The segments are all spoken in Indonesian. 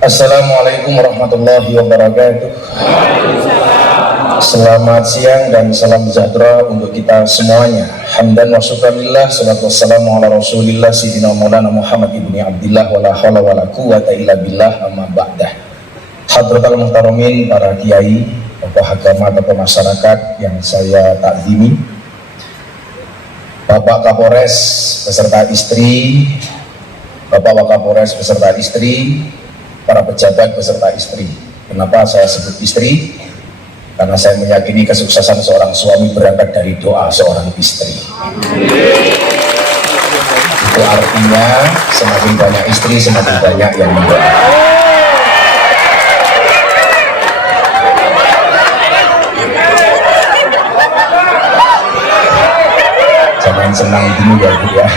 Assalamualaikum warahmatullahi wabarakatuh. Selamat siang dan salam sejahtera untuk kita semuanya. Hamdan wa syukranillah, salatu wassalamu ala rasulillah sayyidina maulana Muhammad ibni Abdillah wa la hawla wa la quwata illa billah, amma ba'dah. Hadratal muhtaramin, para kiai, tokoh agama, tokoh masyarakat yang saya takzimi, Bapak Kapolres beserta istri, Bapak Wakapolres beserta istri, para pejabat beserta istri. Kenapa saya sebut istri? Karena saya meyakini kesuksesan seorang suami berangkat dari doa seorang istri. Itu artinya semakin banyak istri, semakin banyak yang mendoa. Jangan senang gini ya Bu ya.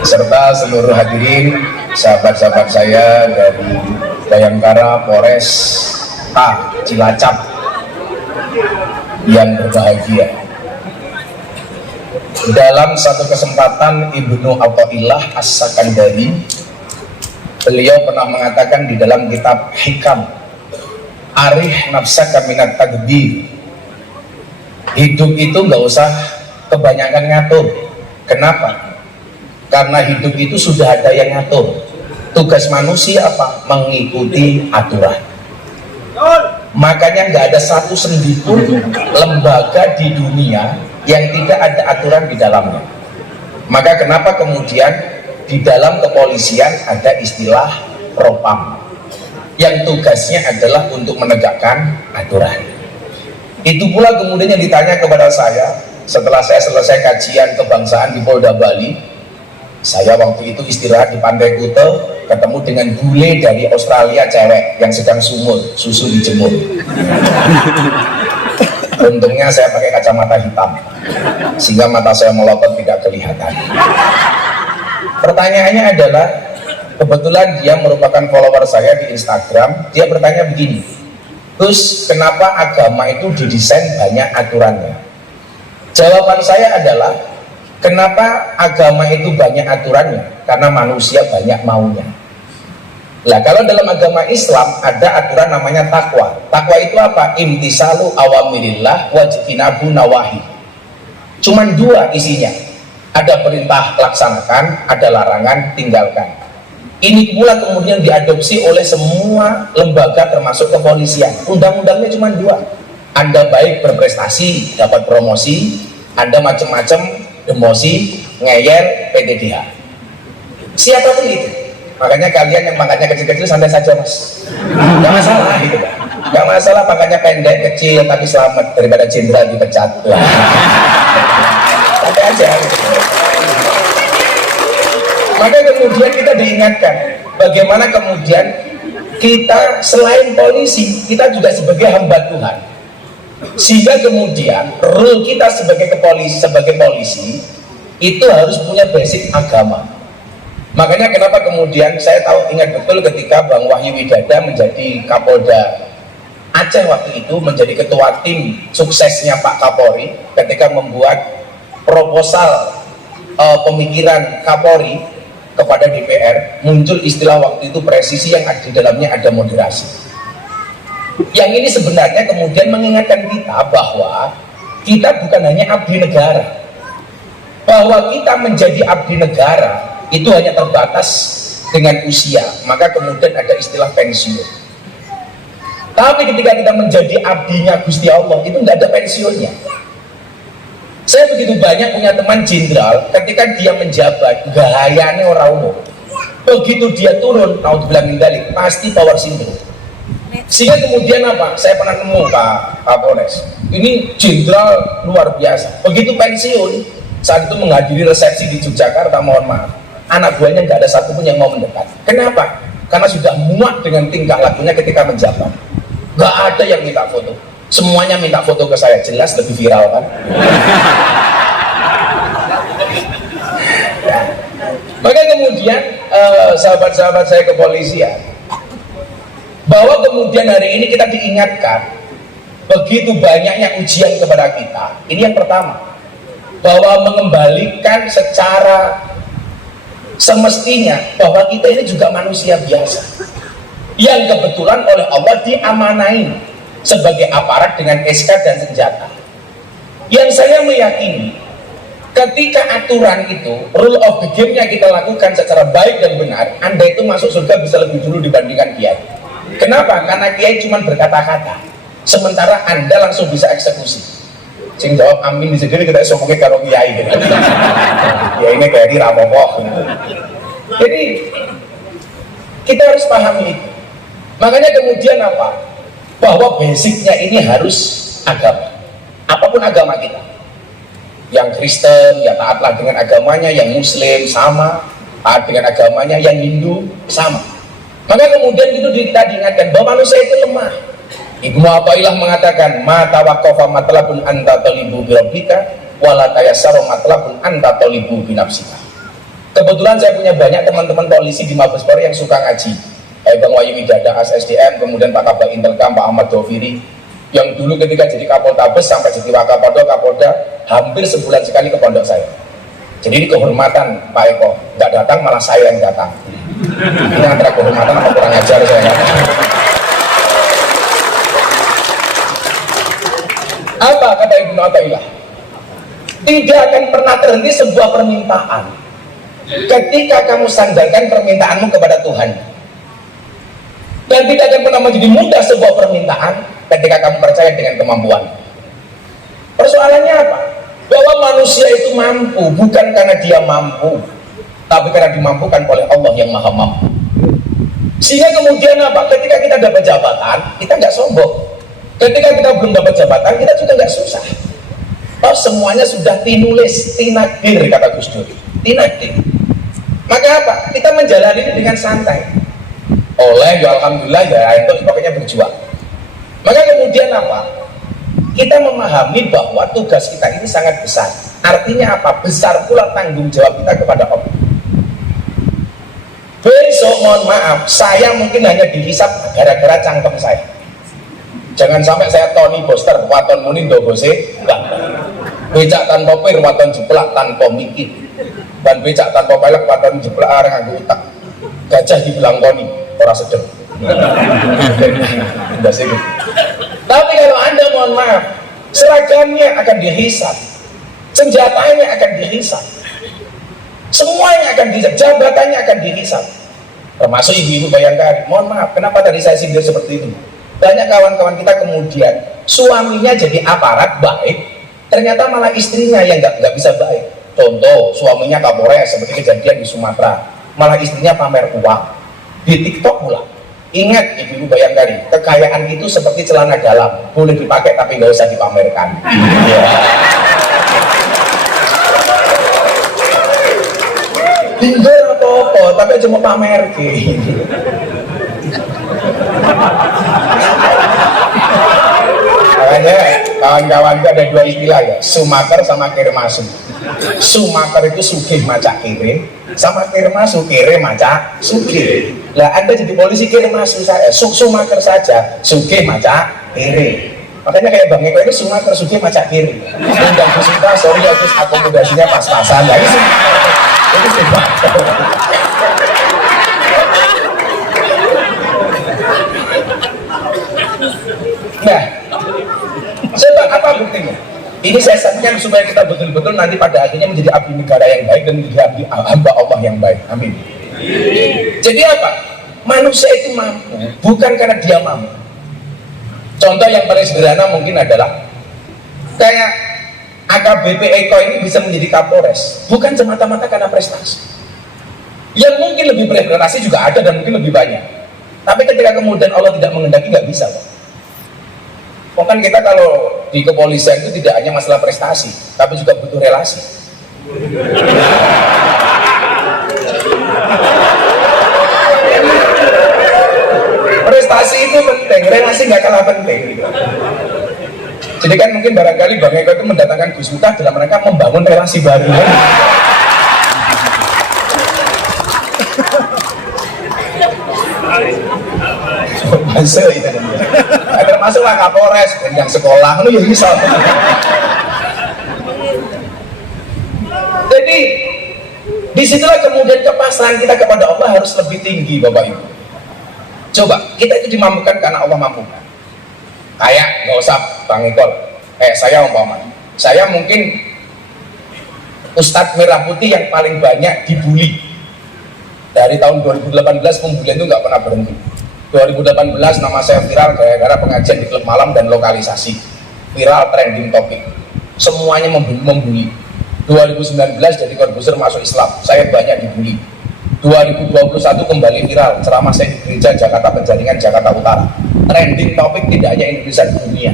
Serta seluruh hadirin, sahabat-sahabat saya dari Bayangkara, Polres Cilacap yang berbahagia. Dalam satu kesempatan Ibnu Athaillah As-Sakandari, beliau pernah mengatakan di dalam kitab Hikam, arih nafsaka minat tadbir, hidup itu nggak usah kebanyakan ngatur. Kenapa? Karena hidup itu sudah ada yang ngatur. Tugas manusia apa? Mengikuti aturan. Makanya nggak ada satu sendi pun lembaga di dunia yang tidak ada aturan di dalamnya. Maka kenapa kemudian di dalam kepolisian ada istilah propam yang tugasnya adalah untuk menegakkan aturan. Itu pula kemudian yang ditanya kepada saya setelah saya selesai kajian kebangsaan di Polda Bali. Saya waktu itu istirahat di Pantai Kuta, ketemu dengan bule dari Australia, cewek yang sedang sumur, susu dijemur. Untungnya saya pakai kacamata hitam, sehingga mata saya melotot tidak kelihatan. Pertanyaannya adalah, kebetulan dia merupakan follower saya di Instagram. Dia bertanya begini, terus kenapa agama itu didesain banyak aturannya? Jawaban saya adalah, kenapa agama itu banyak aturannya? Karena manusia banyak maunya. Nah, kalau dalam agama Islam ada aturan namanya takwa. Takwa itu apa? Imtisalu awamirillah wajtinabu nawahi. Cuman dua isinya. Ada perintah laksanakan, ada larangan tinggalkan. Ini pula kemudian diadopsi oleh semua lembaga termasuk kepolisian. Undang-undangnya cuma dua. Anda baik berprestasi, dapat promosi. Anda macam-macam, demosi, ngeyel, PTDH. Siapapun itu. Makanya kalian yang pangkatnya kecil-kecil santai saja mas, nggak masalah gitu kan, nggak masalah pangkatnya pendek kecil tapi selamat daripada jenderal dipecat. Santai aja gitu. Maka kemudian kita diingatkan bagaimana kemudian kita selain polisi, kita juga sebagai hamba Tuhan, sehingga kemudian role kita sebagai polisi itu harus punya basic agama. Makanya kenapa kemudian saya ingat betul ketika Bang Wahyu Widada menjadi Kapolda Aceh waktu itu, menjadi ketua tim suksesnya Pak Kapolri ketika membuat proposal pemikiran Kapolri kepada DPR, muncul istilah waktu itu presisi yang di dalamnya ada moderasi. Yang ini sebenarnya kemudian mengingatkan kita bahwa kita bukan hanya abdi negara, bahwa kita menjadi abdi negara itu hanya terbatas dengan usia, maka kemudian ada istilah pensiun. Tapi ketika kita menjadi abdinya Gusti Allah, itu nggak ada pensiunnya. Saya begitu banyak punya teman jenderal, ketika dia menjabat, gayanya orang umum. Begitu dia turun, naudzubillah min dzalik, pasti power syndrome. Sehingga kemudian apa? Saya pernah nemu Pak Kapolres, ini jenderal luar biasa. Begitu pensiun, saat itu menghadiri resepsi di Yogyakarta, mohon maaf, anak buahnya nggak ada satupun yang mau mendekat. Kenapa? Karena sudah muak dengan tingkah lakunya ketika menjabat. Nggak ada yang minta foto. Semuanya minta foto ke saya, jelas lebih viral kan? Ya. Maka kemudian sahabat-sahabat saya kepolisian, bahwa kemudian hari ini kita diingatkan begitu banyaknya ujian kepada kita. Ini yang pertama, bahwa mengembalikan secara semestinya bahwa kita ini juga manusia biasa. yang kebetulan oleh Allah diamanai sebagai aparat dengan SK dan senjata. Yang saya meyakini ketika aturan itu, rule of the game-nya kita lakukan secara baik dan benar, Anda itu masuk surga bisa lebih dulu dibandingkan kiai. Kenapa? Karena kiai cuma berkata-kata, sementara Anda langsung bisa eksekusi. Sing jawab amin di sini kita sokongnya karo kiai gitu. Kiai ini kayak rapopo. Jadi kita harus pahami itu. Makanya kemudian apa? Bahwa basicnya ini harus agama. Apapun agama kita. Yang Kristen, ya taatlah dengan agamanya. Yang Muslim, sama. Taat dengan agamanya. Yang Hindu, sama. Maka kemudian itu kita diingatkan bahwa manusia itu lemah. Ibnu Athaillah mengatakan, ma tawaqqafa matlabun anta talibu bi rabbika wala tayassara matlabun anta talibu bi nafsika. Kebetulan saya punya banyak teman-teman polisi di Mabes Polri yang suka ngaji. Bang Wahyu Widada SSDM, kemudian Pak Kabak Intelkam, Pak Ahmad Doviri, yang dulu ketika jadi Kapoltabes sampai jadi Wakapolda, Kapolda, hampir sebulan sekali ke pondok saya. Jadi ini kehormatan Pak Eko, nggak datang malah saya yang datang. Ini antara kehormatan apa kurang ajar saya nggak tahu. Apa kata Ibnu Athaillah? Tidak akan pernah terhenti sebuah permintaan ketika kamu sandarkan permintaanmu kepada Tuhan. Dan tidak akan pernah menjadi mudah sebuah permintaan ketika kamu percaya dengan kemampuan. Persoalannya apa? Bahwa manusia itu mampu bukan karena dia mampu, tapi karena dimampukan oleh Allah yang maha mampu. Sehingga kemudian apa? Ketika kita dapat jabatan, kita nggak sombong. Ketika kita belum dapat jabatan, kita juga nggak susah. Oh, semuanya sudah tinulis, tinakdir kata Gus Dur. Tinakdir. Maka apa? Kita menjalani ini dengan santai. Oleh ya alhamdulillah ya itu pokoknya berjuang. Maka kemudian apa? Kita memahami bahwa tugas kita ini sangat besar. Artinya apa? Besar pula tanggung jawab kita kepada Allah. Besok mohon maaf, saya mungkin hanya dihisap gara-gara cangkem saya. Jangan sampai saya Tony Boster, waton muni dobose, becak tanpa pir, waton jeplak tanpa mikir, dan becak tanpa pelek, waton jeplak arang nganggo utak. Gajah dibelangkoni, orang sedang. Tapi kalau Anda mohon maaf, seragamnya akan dihisap, senjatanya akan dihisap, semuanya akan dihisap, jabatannya akan dihisap, termasuk ibu-ibu Bayangkari. Mohon maaf, kenapa tadi saya sindir seperti itu? Banyak kawan-kawan kita kemudian suaminya jadi aparat baik, ternyata malah istrinya yang nggak bisa baik. Contoh, suaminya Kapolres seperti kejadian di Sumatera, malah istrinya pamer uang di TikTok pula. Ingat ibu-ibu Bayangkari, kekayaan itu seperti celana dalam, boleh dipakai tapi nggak usah dipamerkan. Tinggal apa-apa, tapi cuma pamer makanya kawan-kawan itu ada dua istilah ya, sumaker sama kirmasu. Sumaker itu sugih macak kiri, sama kirmasu kiri macak sugih. Lah Anda jadi polisi kirmasu saya, sumaker saja, sugih macak kiri. Makanya kayak Bang Eko ini sumaker sugih macak kiri. Undang kita, sorry ya terus akomodasinya pas-pasan. Nah itu sumaker. Nah, coba apa buktinya? Ini saya sampaikan supaya kita betul-betul nanti pada akhirnya menjadi abdi negara yang baik dan menjadi abdi hamba Allah yang baik. Amin. Jadi apa? Manusia itu mampu bukan karena dia mampu. Contoh yang paling sederhana mungkin adalah kayak AKBP Eko ini bisa menjadi Kapolres bukan semata-mata karena prestasi. Yang mungkin lebih berprestasi juga ada dan mungkin lebih banyak. Tapi ketika kemudian Allah tidak menghendaki nggak bisa, Pak. Kan kita kalau di kepolisian itu tidak hanya masalah prestasi, tapi juga butuh relasi. Prestasi itu penting, relasi nggak kalah penting. Jadi kan mungkin barangkali Bang Eko itu mendatangkan Gus Miftah dalam rangka membangun relasi baru. Masuk itu termasuklah Kapolres yang sekolah itu ya bisa. Jadi disitulah kemudian kepasrahan kita kepada Allah harus lebih tinggi, Bapak Ibu. Coba, kita itu dimampukan karena Allah mampukan. Kayak, nggak usah Bang Ikol, saya umpama, saya mungkin Ustadz Merah Putih yang paling banyak dibully. Dari tahun 2018 pembulian itu nggak pernah berhenti. 2018 nama saya viral gara-gara pengajian di klub malam dan lokalisasi. Viral trending topik. Semuanya membuli. 2019 jadi korbuser masuk Islam, saya banyak dibully. 2021 kembali viral, ceramah saya di gereja Jakarta Penjaringan, Jakarta Utara. Trending topik tidak hanya Indonesia, dunia.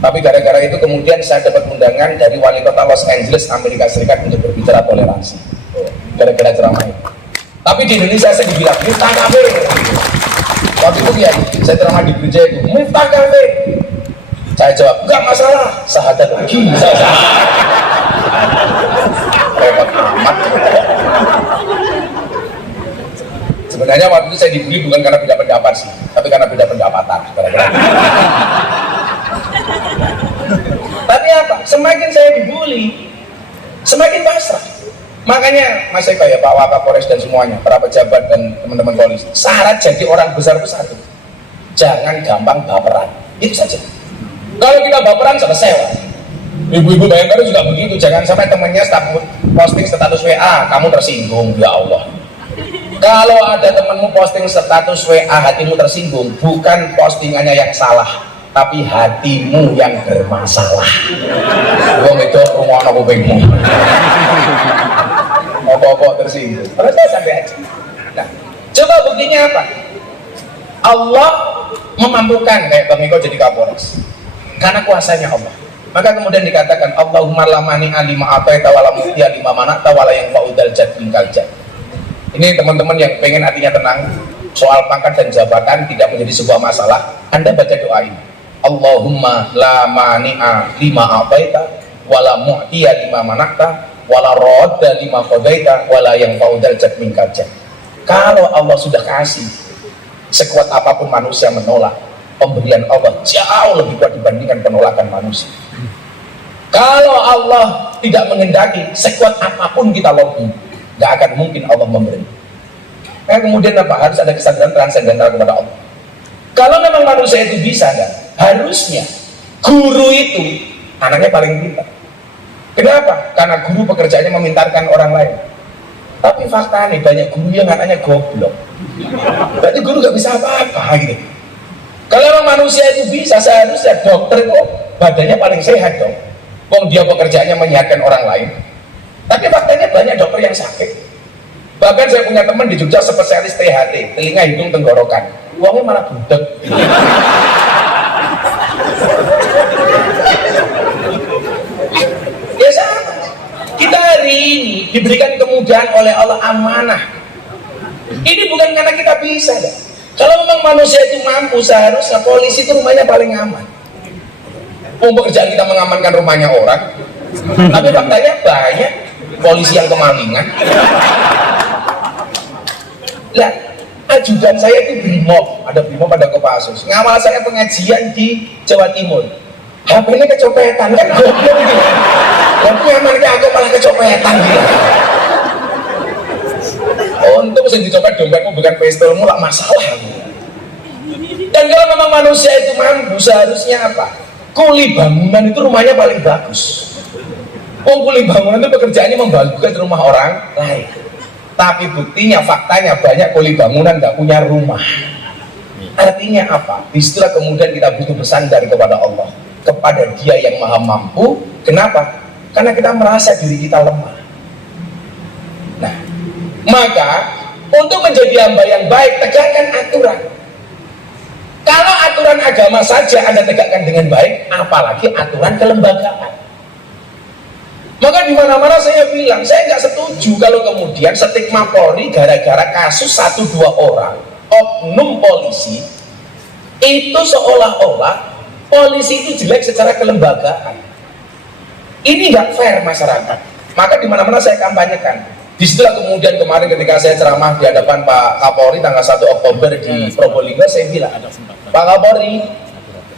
Tapi gara-gara itu kemudian saya dapat undangan dari wali kota Los Angeles, Amerika Serikat untuk berbicara toleransi. Gara-gara ceramah itu. Tapi di Indonesia saya dibilang Miftah kafir. Waktu itu ya, saya ceramah di gereja itu, Miftah kafir. Saya jawab, enggak masalah, sahadat lagi. Repot amat. Sebenarnya waktu itu saya dibully bukan karena beda pendapat sih, tapi karena beda pendapatan. Tapi apa? Semakin saya dibully, semakin pasrah. Makanya Mas Eko ya, Pak Wakapolres dan semuanya, para pejabat dan teman-teman polisi, syarat jadi orang besar itu satu, jangan gampang baperan. Itu saja. Kalau kita baperan selesai lah. Ibu-ibu Bayangkara juga begitu, jangan sampai temannya posting status WA, kamu tersinggung, ya Allah. Kalau ada temanmu posting status WA hatimu tersinggung, bukan postingannya yang salah, tapi hatimu yang bermasalah. Wong itu rumah anak kupingmu. Apa-apa tersinggung. Terus saya sampai aja. Nah, coba buktinya apa? Allah memampukan kayak Bang Eko jadi Kapolres. Karena kuasanya Allah. Maka kemudian dikatakan Allahumma lamani alima ataita wala mu'tiya lima mana'ta wala yang fa'udal jad minkal jad. Ini teman-teman yang pengen hatinya tenang, soal pangkat dan jabatan tidak menjadi sebuah masalah, Anda baca doa ini. Allahumma la mani'a lima ataita wala mu'tiya lima mana'ta wala radda lima qadaita wala yang fa'udal jad minkal jad. Kalau Allah sudah kasih, sekuat apapun manusia menolak, pemberian Allah jauh lebih kuat dibandingkan penolakan manusia. Kalau Allah tidak menghendaki, sekuat apapun kita lobby, gak akan mungkin Allah memberi. Nah, kemudian apa? Harus ada kesadaran transendental kepada Allah. Kalau memang manusia itu bisa, kan? Harusnya guru itu anaknya paling pintar. Kenapa? Karena guru pekerjaannya memintarkan orang lain. Tapi fakta nih, banyak guru yang anaknya goblok. Berarti guru gak bisa apa-apa gitu. Kalau memang manusia itu bisa, seharusnya dokter itu badannya paling sehat dong. Wong dia pekerjaannya menyehatkan orang lain. Tapi faktanya banyak dokter yang sakit. Bahkan saya punya teman di Jogja spesialis THT, telinga, hidung, tenggorokan. Uangnya malah budek. Ya sama. Kita hari ini diberikan kemudahan oleh Allah, amanah. Ini bukan karena kita bisa, dah. Kalau memang manusia itu mampu, seharusnya polisi itu rumahnya paling aman. Pekerjaan kita mengamankan rumahnya orang, tapi faktanya banyak polisi yang kemalingan. Lah, ajudan saya itu Brimob, ada Brimob, ada Kopassus. Ngawal saya pengajian di Jawa Timur. HP-nya kecopetan, kan goblok gitu. Dan ngamankan aku malah kecopetan gitu. Untung sing dicopet dompetmu bukan pistolmu, lah masalah. Dan kalau memang manusia itu mampu, seharusnya apa? Kuli bangunan itu rumahnya paling bagus. Kuli bangunan itu pekerjaannya membaguskan rumah orang lain. Tapi buktinya, faktanya banyak kuli bangunan nggak punya rumah. Artinya apa? Disitulah kemudian kita butuh bersandar kepada Allah, kepada Dia yang Maha Mampu. Kenapa? Karena kita merasa diri kita lemah. Nah, maka untuk menjadi hamba yang baik, tegakkan aturan. Kalau aturan agama saja Anda tegakkan dengan baik, apalagi aturan kelembagaan. Maka di mana-mana saya bilang, saya nggak setuju kalau kemudian stigma Polri gara-gara kasus 1-2 orang oknum polisi itu seolah-olah polisi itu jelek secara kelembagaan. Ini nggak fair masyarakat. Maka di mana-mana saya kampanyekan. Disitulah kemudian kemarin ketika saya ceramah di hadapan Pak Kapolri tanggal 1 Oktober di Probolinggo, saya bilang, Pak Kapolri,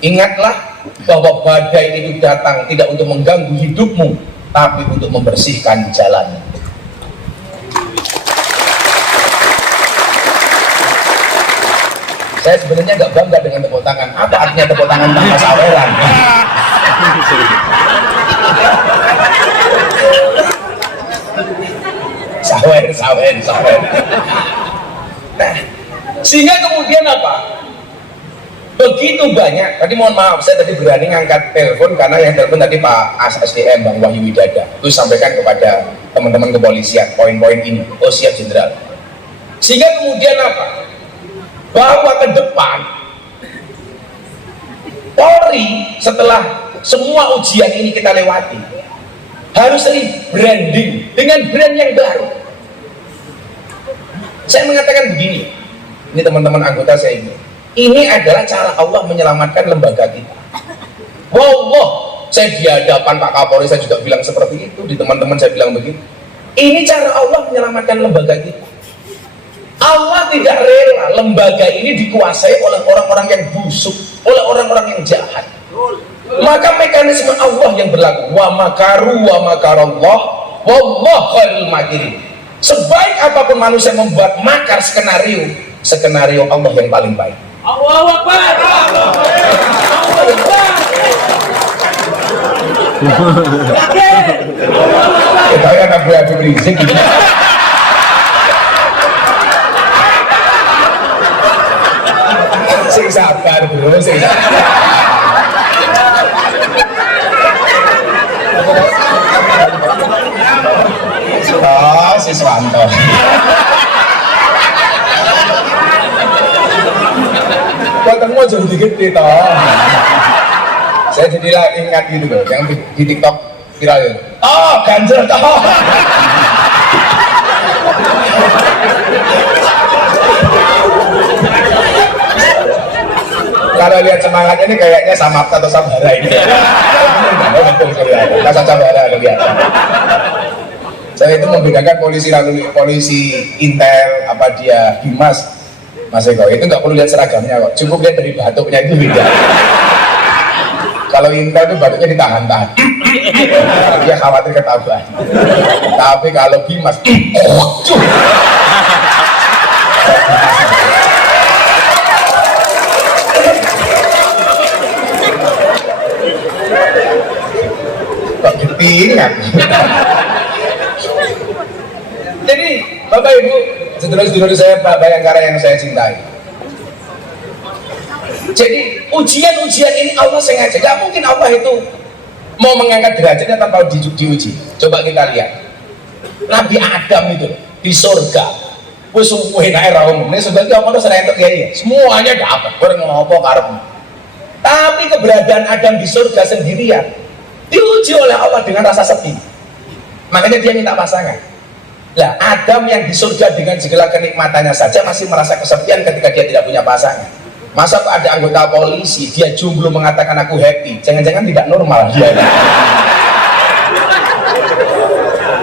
ingatlah bahwa badai itu datang tidak untuk mengganggu hidupmu, tapi untuk membersihkan jalan. Saya sebenarnya nggak bangga dengan tepuk tangan. Apa artinya tepuk tangan tanpa saweran? Sawer. Nah, sehingga kemudian apa? Begitu banyak. Tadi mohon maaf, saya tadi berani ngangkat telepon karena yang telepon tadi Pak ASDM Bang Wahyu Widada. Itu sampaikan kepada teman-teman kepolisian poin-poin ini. Oh siap Jenderal. Sehingga kemudian apa? Bahwa ke depan Polri setelah semua ujian ini kita lewati harus rebranding dengan brand yang baru. Saya mengatakan begini, ini teman-teman anggota saya ini adalah cara Allah menyelamatkan lembaga kita. Wallah, saya di hadapan Pak Kapolri saya juga bilang seperti itu, di teman-teman saya bilang begitu. Ini cara Allah menyelamatkan lembaga kita. Allah tidak rela lembaga ini dikuasai oleh orang-orang yang busuk, oleh orang-orang yang jahat. Maka mekanisme Allah yang berlaku. Wa makaru wa makarallah wallahu khairul makirin. Sebaik apapun manusia membuat makar skenario Allah yang paling baik. Allahu Akbar. Allahu Akbar. Kita kan abu-abu berisik gitu. Sing sabar bro, sing sabar. Oh, si Swanto. Ketemu jauh gede toh. Saya jadi ingat gitu loh, yang di TikTok viral itu. Oh, ganjel toh. Kalau lihat semangatnya ini kayaknya Samapta atau Sabara ini. Betul kelihatan. Masa Sabara kelihatan. Saya itu membedakan polisi lalu polisi Intel apa dia Bimas, Mas Eko itu nggak perlu lihat seragamnya kok, cukup lihat dari batuknya itu beda. Kalau Intel itu batuknya ditahan-tahan, dia khawatir ketahuan. Tapi kalau Bimas, kok ketinggalan. Jadi Bapak Ibu, sedulur-sedulur saya Pak Bayangkara yang saya cintai. Jadi ujian-ujian ini Allah sengaja. Gak mungkin Allah itu mau mengangkat derajatnya tanpa diuji. Coba kita lihat. Nabi Adam itu di surga. Wes suwe nae ra umum. Nek sebagai apa terus entuk kiai. Semuanya dapat. Ora ngopo karepmu. Tapi keberadaan Adam di surga sendirian diuji oleh Allah dengan rasa sedih. Makanya dia minta pasangan. Lah Adam yang di surga dengan segala kenikmatannya saja masih merasa kesepian ketika dia tidak punya pasangan. Masa ada anggota polisi dia jomblo mengatakan aku happy, jangan-jangan tidak normal dia.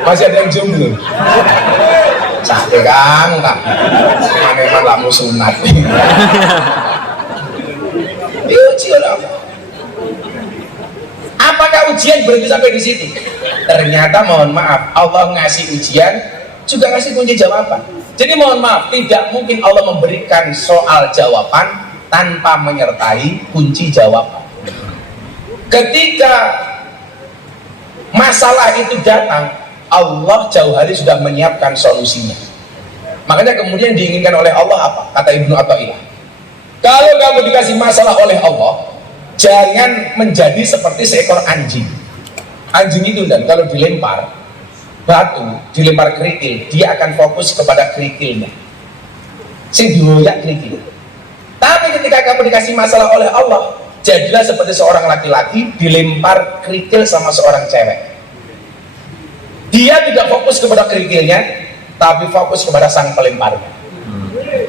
Masih ada yang jomblo. Sakit kan? Memang lamu sunat. Diuji oleh Allah. Apakah ujian berhenti sampai di situ? Ternyata mohon maaf, Allah ngasih ujian juga ngasih kunci jawaban. Jadi mohon maaf, tidak mungkin Allah memberikan soal jawaban tanpa menyertai kunci jawaban. Ketika masalah itu datang, Allah jauh hari sudah menyiapkan solusinya. Makanya kemudian diinginkan oleh Allah apa? Kata Ibnu Athaillah, kalau kamu dikasih masalah oleh Allah, jangan menjadi seperti seekor anjing. Anjing itu dan kalau dilempar batu, dilempar kerikil, dia akan fokus kepada kerikilnya. Sing dioyak kerikil. Tapi ketika kamu dikasih masalah oleh Allah, jadilah seperti seorang laki-laki dilempar kerikil sama seorang cewek. Dia tidak fokus kepada kerikilnya, tapi fokus kepada sang pelemparnya.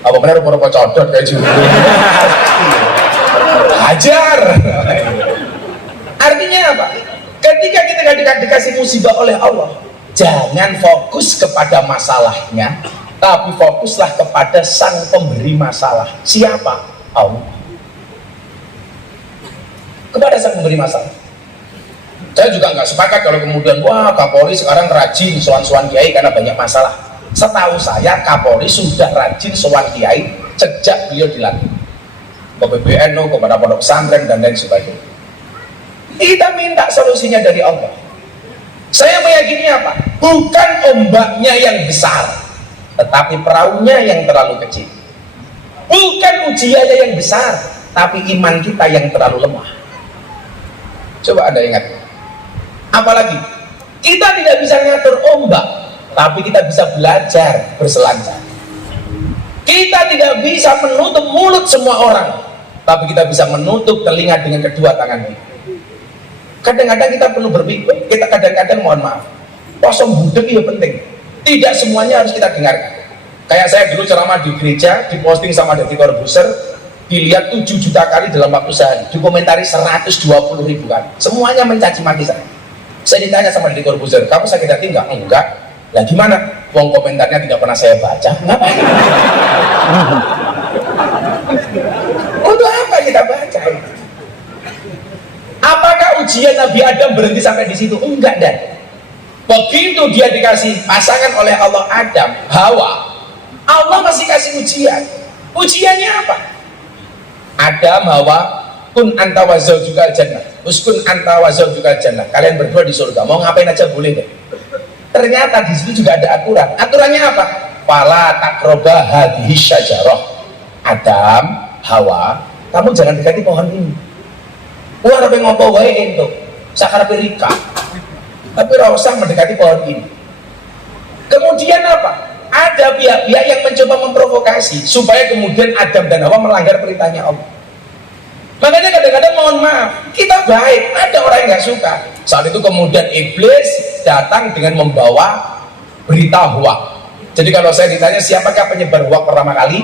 Apa benar rupa-rupa codot kayak gitu? Hajar. Artinya apa? Ketika kita dikasih musibah oleh Allah, jangan fokus kepada masalahnya, tapi fokuslah kepada sang pemberi masalah. Siapa? Allah. Kepada sang pemberi masalah. Saya juga nggak sepakat kalau kemudian wah Kapolri sekarang rajin sowan-sowan kiai karena banyak masalah. Setahu saya Kapolri sudah rajin sowan kiai sejak beliau dilantik. ke PBNU, kepada pondok pesantren dan lain sebagainya. Kita minta solusinya dari Allah. Saya meyakini apa? Bukan ombaknya yang besar, tetapi perahunya yang terlalu kecil. Bukan ujiannya yang besar, tapi iman kita yang terlalu lemah. Coba Anda ingat. Apalagi kita tidak bisa ngatur ombak, tapi kita bisa belajar berselancar. Kita tidak bisa menutup mulut semua orang, tapi kita bisa menutup telinga dengan kedua tangan kita. Kadang-kadang kita perlu berpikir, kita kadang-kadang mohon maaf, kosong budek itu penting. Tidak semuanya harus kita dengarkan. Kayak saya dulu ceramah di gereja, diposting sama Deddy Corbuzier, dilihat 7 juta kali dalam waktu sehari, dikomentari 120.000 kali. Semuanya mencaci maki saya. Saya ditanya sama Deddy Corbuzier, kamu sakit hati enggak? Enggak. Lah gimana? Wong komentarnya tidak pernah saya baca. Ngapain? Untuk apa kita baca? Apakah ujian Nabi Adam berhenti sampai di situ? Enggak, dan begitu dia dikasih pasangan oleh Allah, Adam, Hawa, Allah masih kasih ujian. Ujiannya apa? Adam, Hawa, kun anta wa zawjuka jannah, uskun anta wa zawjuka jannah. Kalian berdua di surga, mau ngapain aja boleh deh. Ternyata di situ juga ada aturan. Aturannya apa? Fala taqroba hadhihi syajarah. Adam, Hawa, kamu jangan dekati pohon ini. Wah, tapi ngopo wae ento. Sakarape rika. Tapi ora usah mendekati pohon ini. Kemudian apa? Ada pihak-pihak yang mencoba memprovokasi supaya kemudian Adam dan Hawa melanggar perintahnya Allah. Makanya kadang-kadang mohon maaf, kita baik, ada orang yang nggak suka. Saat itu kemudian iblis datang dengan membawa berita hoak. Jadi kalau saya ditanya siapakah penyebar hoak pertama kali?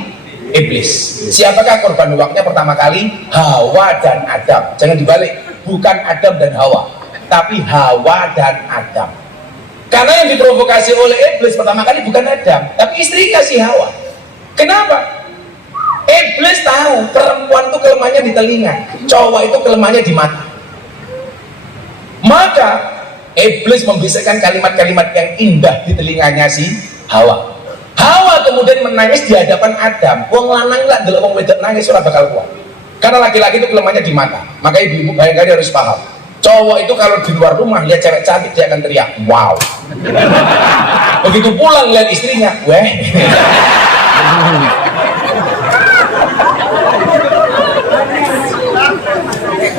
Iblis. Siapakah korban hoaknya pertama kali? Hawa dan Adam. Jangan dibalik, bukan Adam dan Hawa, tapi Hawa dan Adam. Karena yang diprovokasi oleh iblis pertama kali bukan Adam, tapi istrinya si Hawa. Kenapa? Iblis tahu perempuan itu kelemahannya di telinga, cowok itu kelemahannya di mata. Maka iblis membisikkan kalimat-kalimat yang indah di telinganya si Hawa. Hawa kemudian menangis di hadapan Adam. Wong lanang lah delok wong wedok nangis ora bakal kuat. Karena laki-laki itu kelemahannya di mata. Maka ibu-ibu barangkali harus paham. Cowok itu kalau di luar rumah lihat cewek cantik dia akan teriak, wow. Begitu pulang lihat istrinya, weh.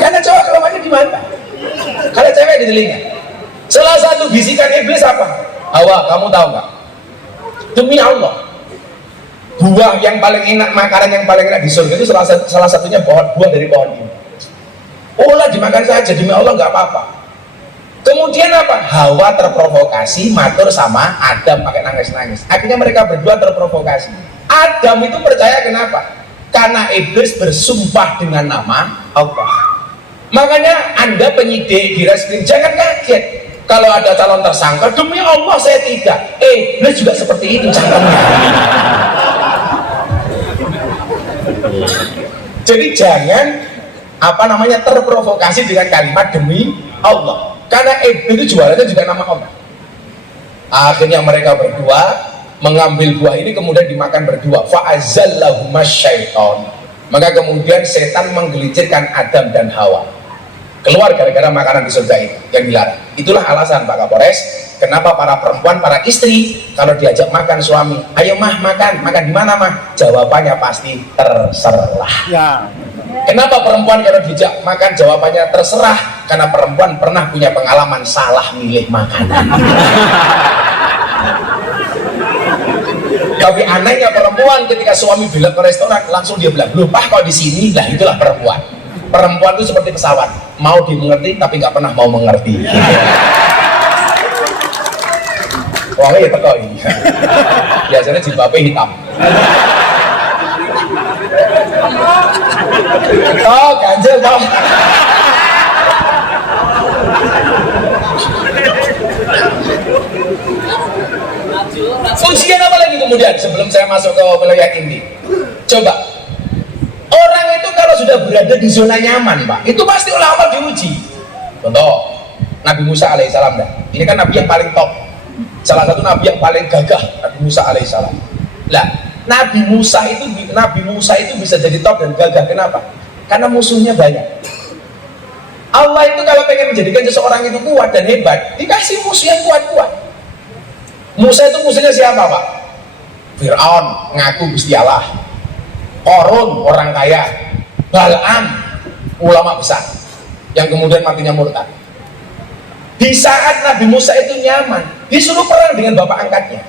Karena cowok kelemahannya di mata, kalau cewek di telinga. Salah satu bisikan iblis apa? Hawa, kamu tahu nggak? Demi Allah, buah yang paling enak, makanan yang paling enak di surga itu salah satunya buah dari pohon ini. Olah dimakan saja, demi Allah nggak apa-apa. Kemudian apa? Hawa terprovokasi, matur sama Adam pakai nangis-nangis. Akhirnya mereka berdua terprovokasi. Adam itu percaya kenapa? Karena iblis bersumpah dengan nama Allah. Makanya Anda penyidik di reskrim jangan kaget kalau ada calon tersangka, demi Allah saya tidak. Iblis juga seperti itu cangkemnya. Jadi jangan terprovokasi dengan kalimat demi Allah. Karena iblis itu jualannya juga nama Allah. Akhirnya mereka berdua mengambil buah ini kemudian dimakan berdua. Fa'azallahuma syaiton. Maka kemudian setan menggelincirkan Adam dan Hawa keluar gara-gara makanan di surga itu yang dilarang. Itulah alasan Pak Kapolres kenapa para perempuan, para istri kalau diajak makan suami, ayo mah makan di mana mah? Jawabannya pasti terserah. Ya. Kenapa perempuan kalau diajak makan jawabannya terserah? Karena perempuan pernah punya pengalaman salah milih makanan. Tapi anehnya perempuan ketika suami bilang ke restoran langsung dia bilang, loh Pak kok di sini? Lah itulah perempuan. Perempuan itu seperti pesawat, mau dimengerti tapi nggak pernah mau mengerti. Wongnya ya teko ini. Biasanya jilbabnya hitam. Oh ganjil dong. Ujian apa lagi kemudian sebelum saya masuk ke wilayah ini? Coba, orang itu kalau sudah berada di zona nyaman, Pak, itu pasti oleh Allah diuji. Contoh, Nabi Musa alaihissalam dah. Ini kan Nabi yang paling top, salah satu Nabi yang paling gagah, Nabi Musa alaihissalam. Lah, Nabi Musa itu bisa jadi top dan gagah. Kenapa? Karena musuhnya banyak. Allah itu kalau pengen menjadikan seseorang itu kuat dan hebat, dikasih musuh yang kuat-kuat. Musa itu musuhnya siapa, Pak? Fir'aun, ngaku Gusti Allah. Korun, orang kaya. Balaam, ulama besar yang kemudian matinya murtad. Di saat Nabi Musa itu nyaman, disuruh perang dengan bapak angkatnya.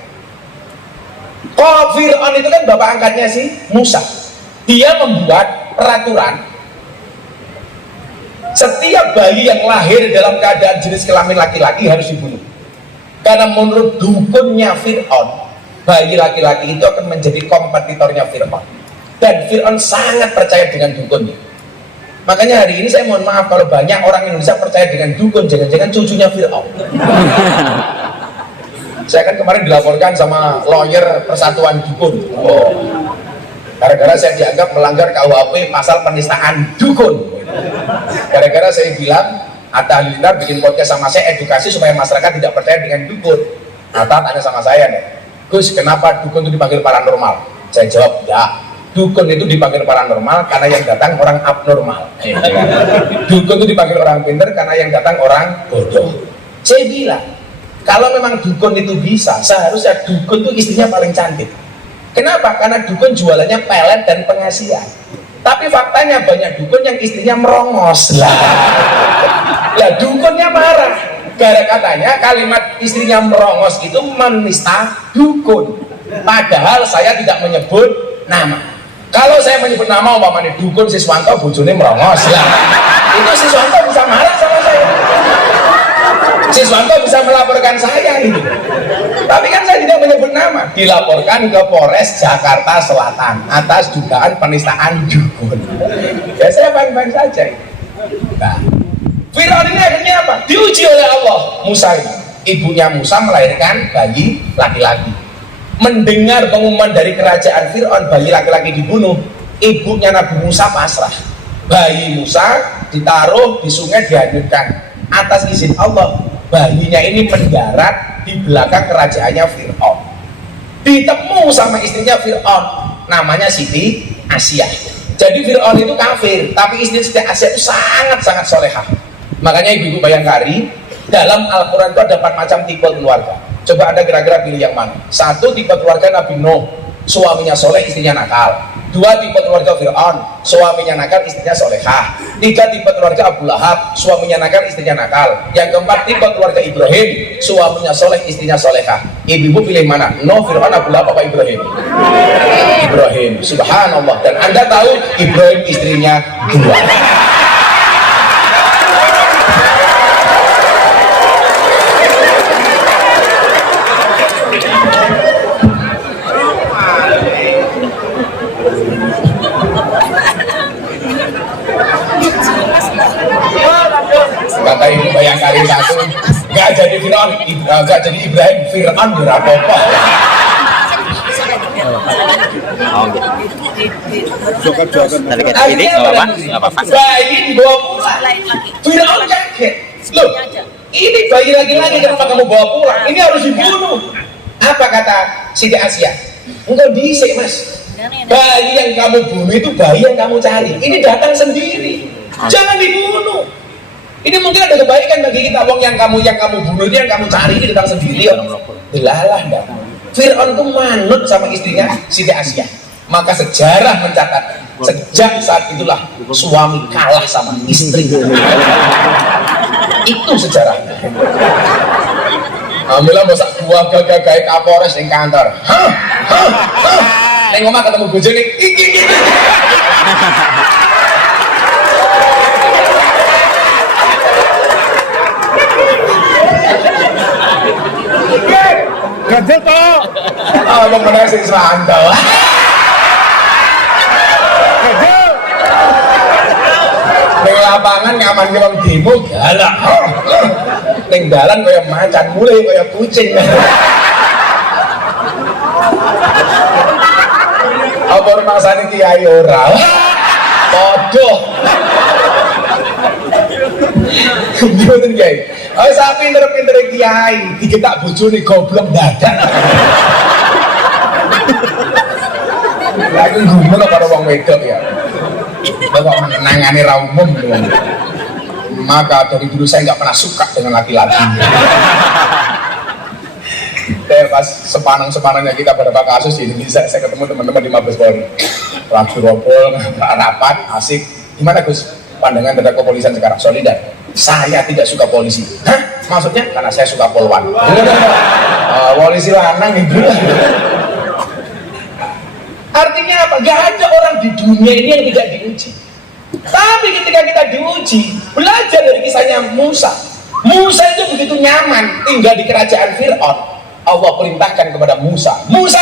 Kalau Fir'aun itu kan bapak angkatnya si Musa. Dia membuat peraturan setiap bayi yang lahir dalam keadaan jenis kelamin laki-laki harus dibunuh. Karena menurut dukunnya Fir'aun, bayi laki-laki itu akan menjadi kompetitornya Fir'aun. Dan Fir'aun sangat percaya dengan dukunnya. Makanya hari ini saya mohon maaf kalau banyak orang Indonesia percaya dengan dukun, jangan-jangan cucunya Fir'aun. Saya kan kemarin dilaporkan sama lawyer Persatuan Dukun. Gara-gara saya dianggap melanggar KUHP pasal penistaan dukun. Gara-gara saya bilang Atta Halilintar bikin podcast sama saya edukasi supaya masyarakat tidak percaya dengan dukun. Atta tanya sama saya nih, Gus, kenapa dukun itu dipanggil paranormal? Saya jawab, ya, dukun itu dipanggil paranormal karena yang datang orang abnormal. Dukun itu dipanggil orang pintar karena yang datang orang bodoh. Saya bilang, kalau memang dukun itu bisa, seharusnya dukun itu istrinya paling cantik. Kenapa? Karena dukun jualannya pelet dan pengasihan. Tapi faktanya banyak dukun yang istrinya merongos. Lah dukunnya marah. Gara katanya kalimat istrinya merongos itu menista dukun. Padahal saya tidak menyebut nama. Kalau saya menyebut nama umpamanya dukun Siswanto bojone merongos. Lah itu Siswanto bisa marah sama saya. Siswanto bisa melaporkan saya gitu. Tapi kan saya tidak menyebut nama. Dilaporkan ke Polres Jakarta Selatan atas dugaan penistaan dukun. Ya saya baik-baik saja. Nah, Fir'aun ini akhirnya apa? Diuji oleh Allah. Musa ini, ibunya Musa melahirkan bayi laki-laki. Mendengar pengumuman dari kerajaan Fir'aun bayi laki-laki dibunuh, ibunya Nabi Musa pasrah. Bayi Musa ditaruh di sungai dihanyutkan. Atas izin Allah, bayinya ini mendarat di belakang kerajaannya Fir'aun. Ditemu sama istrinya Fir'aun, namanya Siti Asyah. Jadi Fir'aun itu kafir, tapi istri Siti Asyah itu sangat-sangat solehah. Makanya ibu-ibu Bayangkari, dalam Al-Quran itu ada 4 macam tipe keluarga. Coba Anda kira-kira pilih yang mana? 1, tipe keluarga Nabi Nuh, suaminya soleh, istrinya nakal. 2, tipe keluarga Fir'aun, suaminya nakal, istrinya solehah. 3, tipe keluarga Abu Lahab, suaminya nakal, istrinya nakal. Yang keempat, tipe keluarga Ibrahim, suaminya soleh, istrinya solehah. Ibu-ibu pilih mana? Nuh, Fir'aun, Abu Lahab, apa Ibrahim? Ibrahim, subhanallah. Dan Anda tahu Ibrahim istrinya 2. Kata ibu Bayangkari satu, nggak jadi Fir'aun, nggak jadi Ibrahim, Fir'aun berapa-apa. Bayi dibawa pulang, Fir'aun kaget. Loh, ini bayi laki-laki kenapa kamu bawa pulang? Ini harus dibunuh. Apa kata Siti Asyah? Engkau disik, Mas. Bayi yang kamu bunuh itu bayi yang kamu cari. Ini datang sendiri, jangan dibunuh. Ini mungkin ada kebaikan bagi kita. Wong yang kamu bunuh itu yang kamu cari ini datang sendiri. Delalah enggak. Fir'aun itu manut sama istrinya Siti Asyah. Maka sejarah mencatat sejak saat itulah suami kalah sama istri. Itu sejarahnya. Alhamdulillah masak buah gagai Kapolres di kantor. Neng omah ketemu bojone iki. Ganjel toh. Apa meneh sing sandal. Ganjel. Ning lapangan ngaman wong demo galak. Ning dalan kaya macan, mulai kaya kucing. Apa rumangsane kiai ora? Podo. Mboten kiai. Oh, sak pinter-pinter kiai, digetak bojone goblok dadak. Aku gumun karo wong wedok ya. Kok menangani ra umum lho. Maka dari dulu saya nggak pernah suka dengan laki-laki. Pas sepanang-sepanangnya kita beberapa kasus di Indonesia, saya ketemu teman-teman di Mabes Polri. Lagi ngobrol, rapat, asik. Gimana Gus? Pandangan terhadap kepolisian sekarang solidar. Saya tidak suka polisi. Hah? Maksudnya? Karena saya suka polwan. Polisi lanang itu. Artinya apa? Gak ada orang di dunia ini yang tidak diuji. Tapi ketika kita diuji, belajar dari kisahnya Musa. Musa itu begitu nyaman tinggal di kerajaan Fir'aun. Allah perintahkan kepada Musa, Musa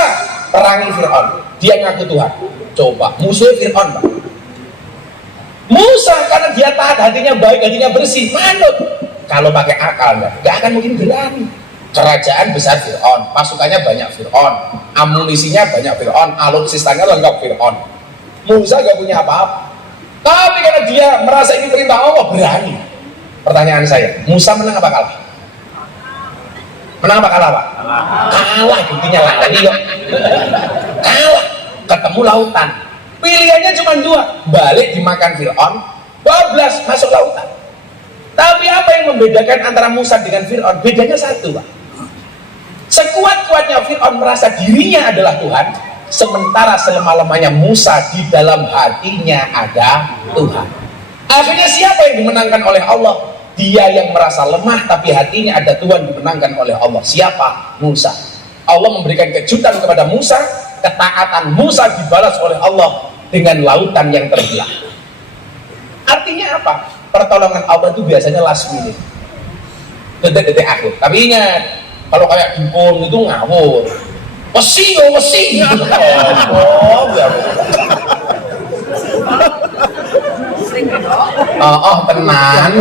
perangi Fir'aun. Dia ngaku Tuhan. Coba musuh Fir'aun, Pak. Musa karena dia taat, hatinya baik, hatinya bersih, manut. Kalau pakai akal gak akan mungkin berani. Kerajaan besar Fir'aun, pasukannya banyak Fir'aun, amunisinya banyak Fir'aun, alutsistanya lengkap Fir'aun. Musa gak punya apa-apa. Tapi karena dia merasa ini perintah Allah, berani. Pertanyaan saya, Musa menang apa kalah? Menang apa kalah, Pak? Kalah, buktinya lah tadi yuk. Kalah, ketemu lautan. Pilihannya cuma dua, balik dimakan Fir'aun, bablas masuk lautan. Tapi apa yang membedakan antara Musa dengan Fir'aun? Bedanya satu, Pak. Sekuat-kuatnya Fir'aun merasa dirinya adalah Tuhan, sementara selemah-lemahnya Musa di dalam hatinya ada Tuhan. Akhirnya siapa yang dimenangkan oleh Allah? Dia yang merasa lemah tapi hatinya ada Tuhan, dimenangkan oleh Allah. Siapa? Musa. Allah memberikan kejutan kepada Musa, ketaatan Musa dibalas oleh Allah dengan lautan yang terbelah. Artinya apa? Pertolongan Allah itu biasanya last minute, detik-detik akhir. Tapi ingat, kalau kayak dukun itu ngawur. Wesi, wesi. Oh, tenang.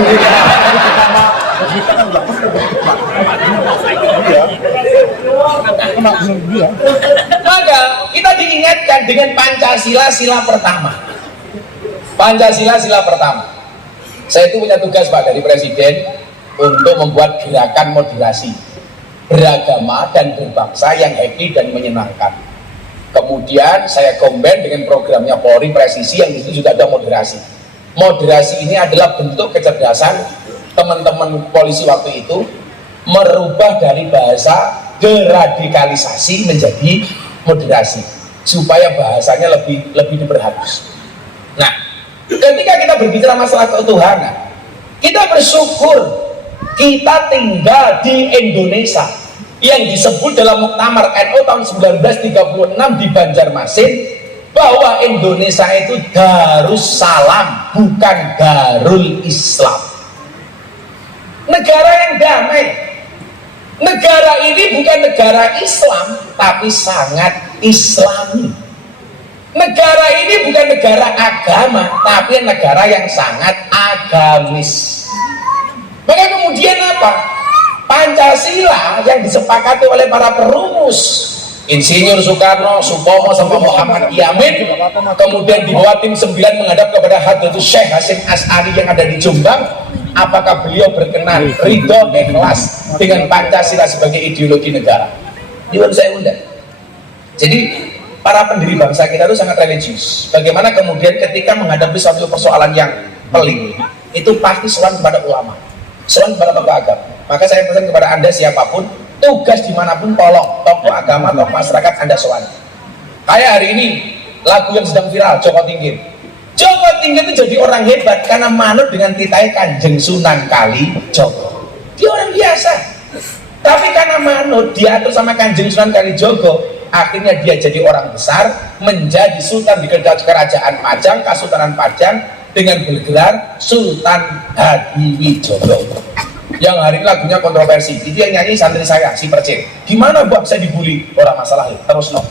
Maka kita diingatkan dengan Pancasila sila pertama. Pancasila sila pertama. Saya itu punya tugas, Pak, dari Presiden untuk membuat gerakan moderasi beragama dan berbangsa yang happy dan menyenangkan. Kemudian saya combine dengan programnya Polri Presisi yang itu juga ada moderasi. Moderasi ini adalah bentuk kecerdasan teman-teman polisi waktu itu merubah dari bahasa deradikalisasi menjadi moderasi supaya bahasanya lebih diperhalus. Nah, ketika kita berbicara masalah keutuhanan, kita bersyukur kita tinggal di Indonesia yang disebut dalam Muktamar NU tahun 1936 di Banjarmasin bahwa Indonesia itu Darussalam, bukan Darul Islam. Negara yang damai. Negara ini bukan negara Islam, tapi sangat Islami. Negara ini bukan negara agama, tapi negara yang sangat agamis. Maka kemudian apa? Pancasila yang disepakati oleh para perumus Insinyur Soekarno, Supomo, sama Muhammad Yamin, kemudian dibawa tim 9 menghadap kepada Hadratus Syekh Hasyim As'ari yang ada di Jombang. Apakah beliau berkenan, ridho, ikhlas dengan Pancasila sebagai ideologi negara? Ini saya undang. Jadi para pendiri bangsa kita itu sangat religius. Bagaimana kemudian ketika menghadapi suatu persoalan yang pelik, itu pasti soal kepada ulama, soal kepada tokoh agama. Maka saya pesan kepada Anda siapapun, tugas dimanapun tolong tokoh agama, tokoh masyarakat Anda soal. Kayak hari ini lagu yang sedang viral Joko Tingkir. Joko Tingkir itu jadi orang hebat karena manut dengan titai Kanjeng Sunan Kalijogo. Dia orang biasa, tapi karena manut diatur sama Kanjeng Sunan Kalijogo, akhirnya dia jadi orang besar, menjadi sultan di kerajaan Pajang, Kesultanan Pajang, dengan bergelar Sultan Hadiwijoyo. Yang hari ini lagunya kontroversi, itu yang nyanyi santri saya, si Percil. Gimana Mbak saya dibully? Orang masalah ya, terus no.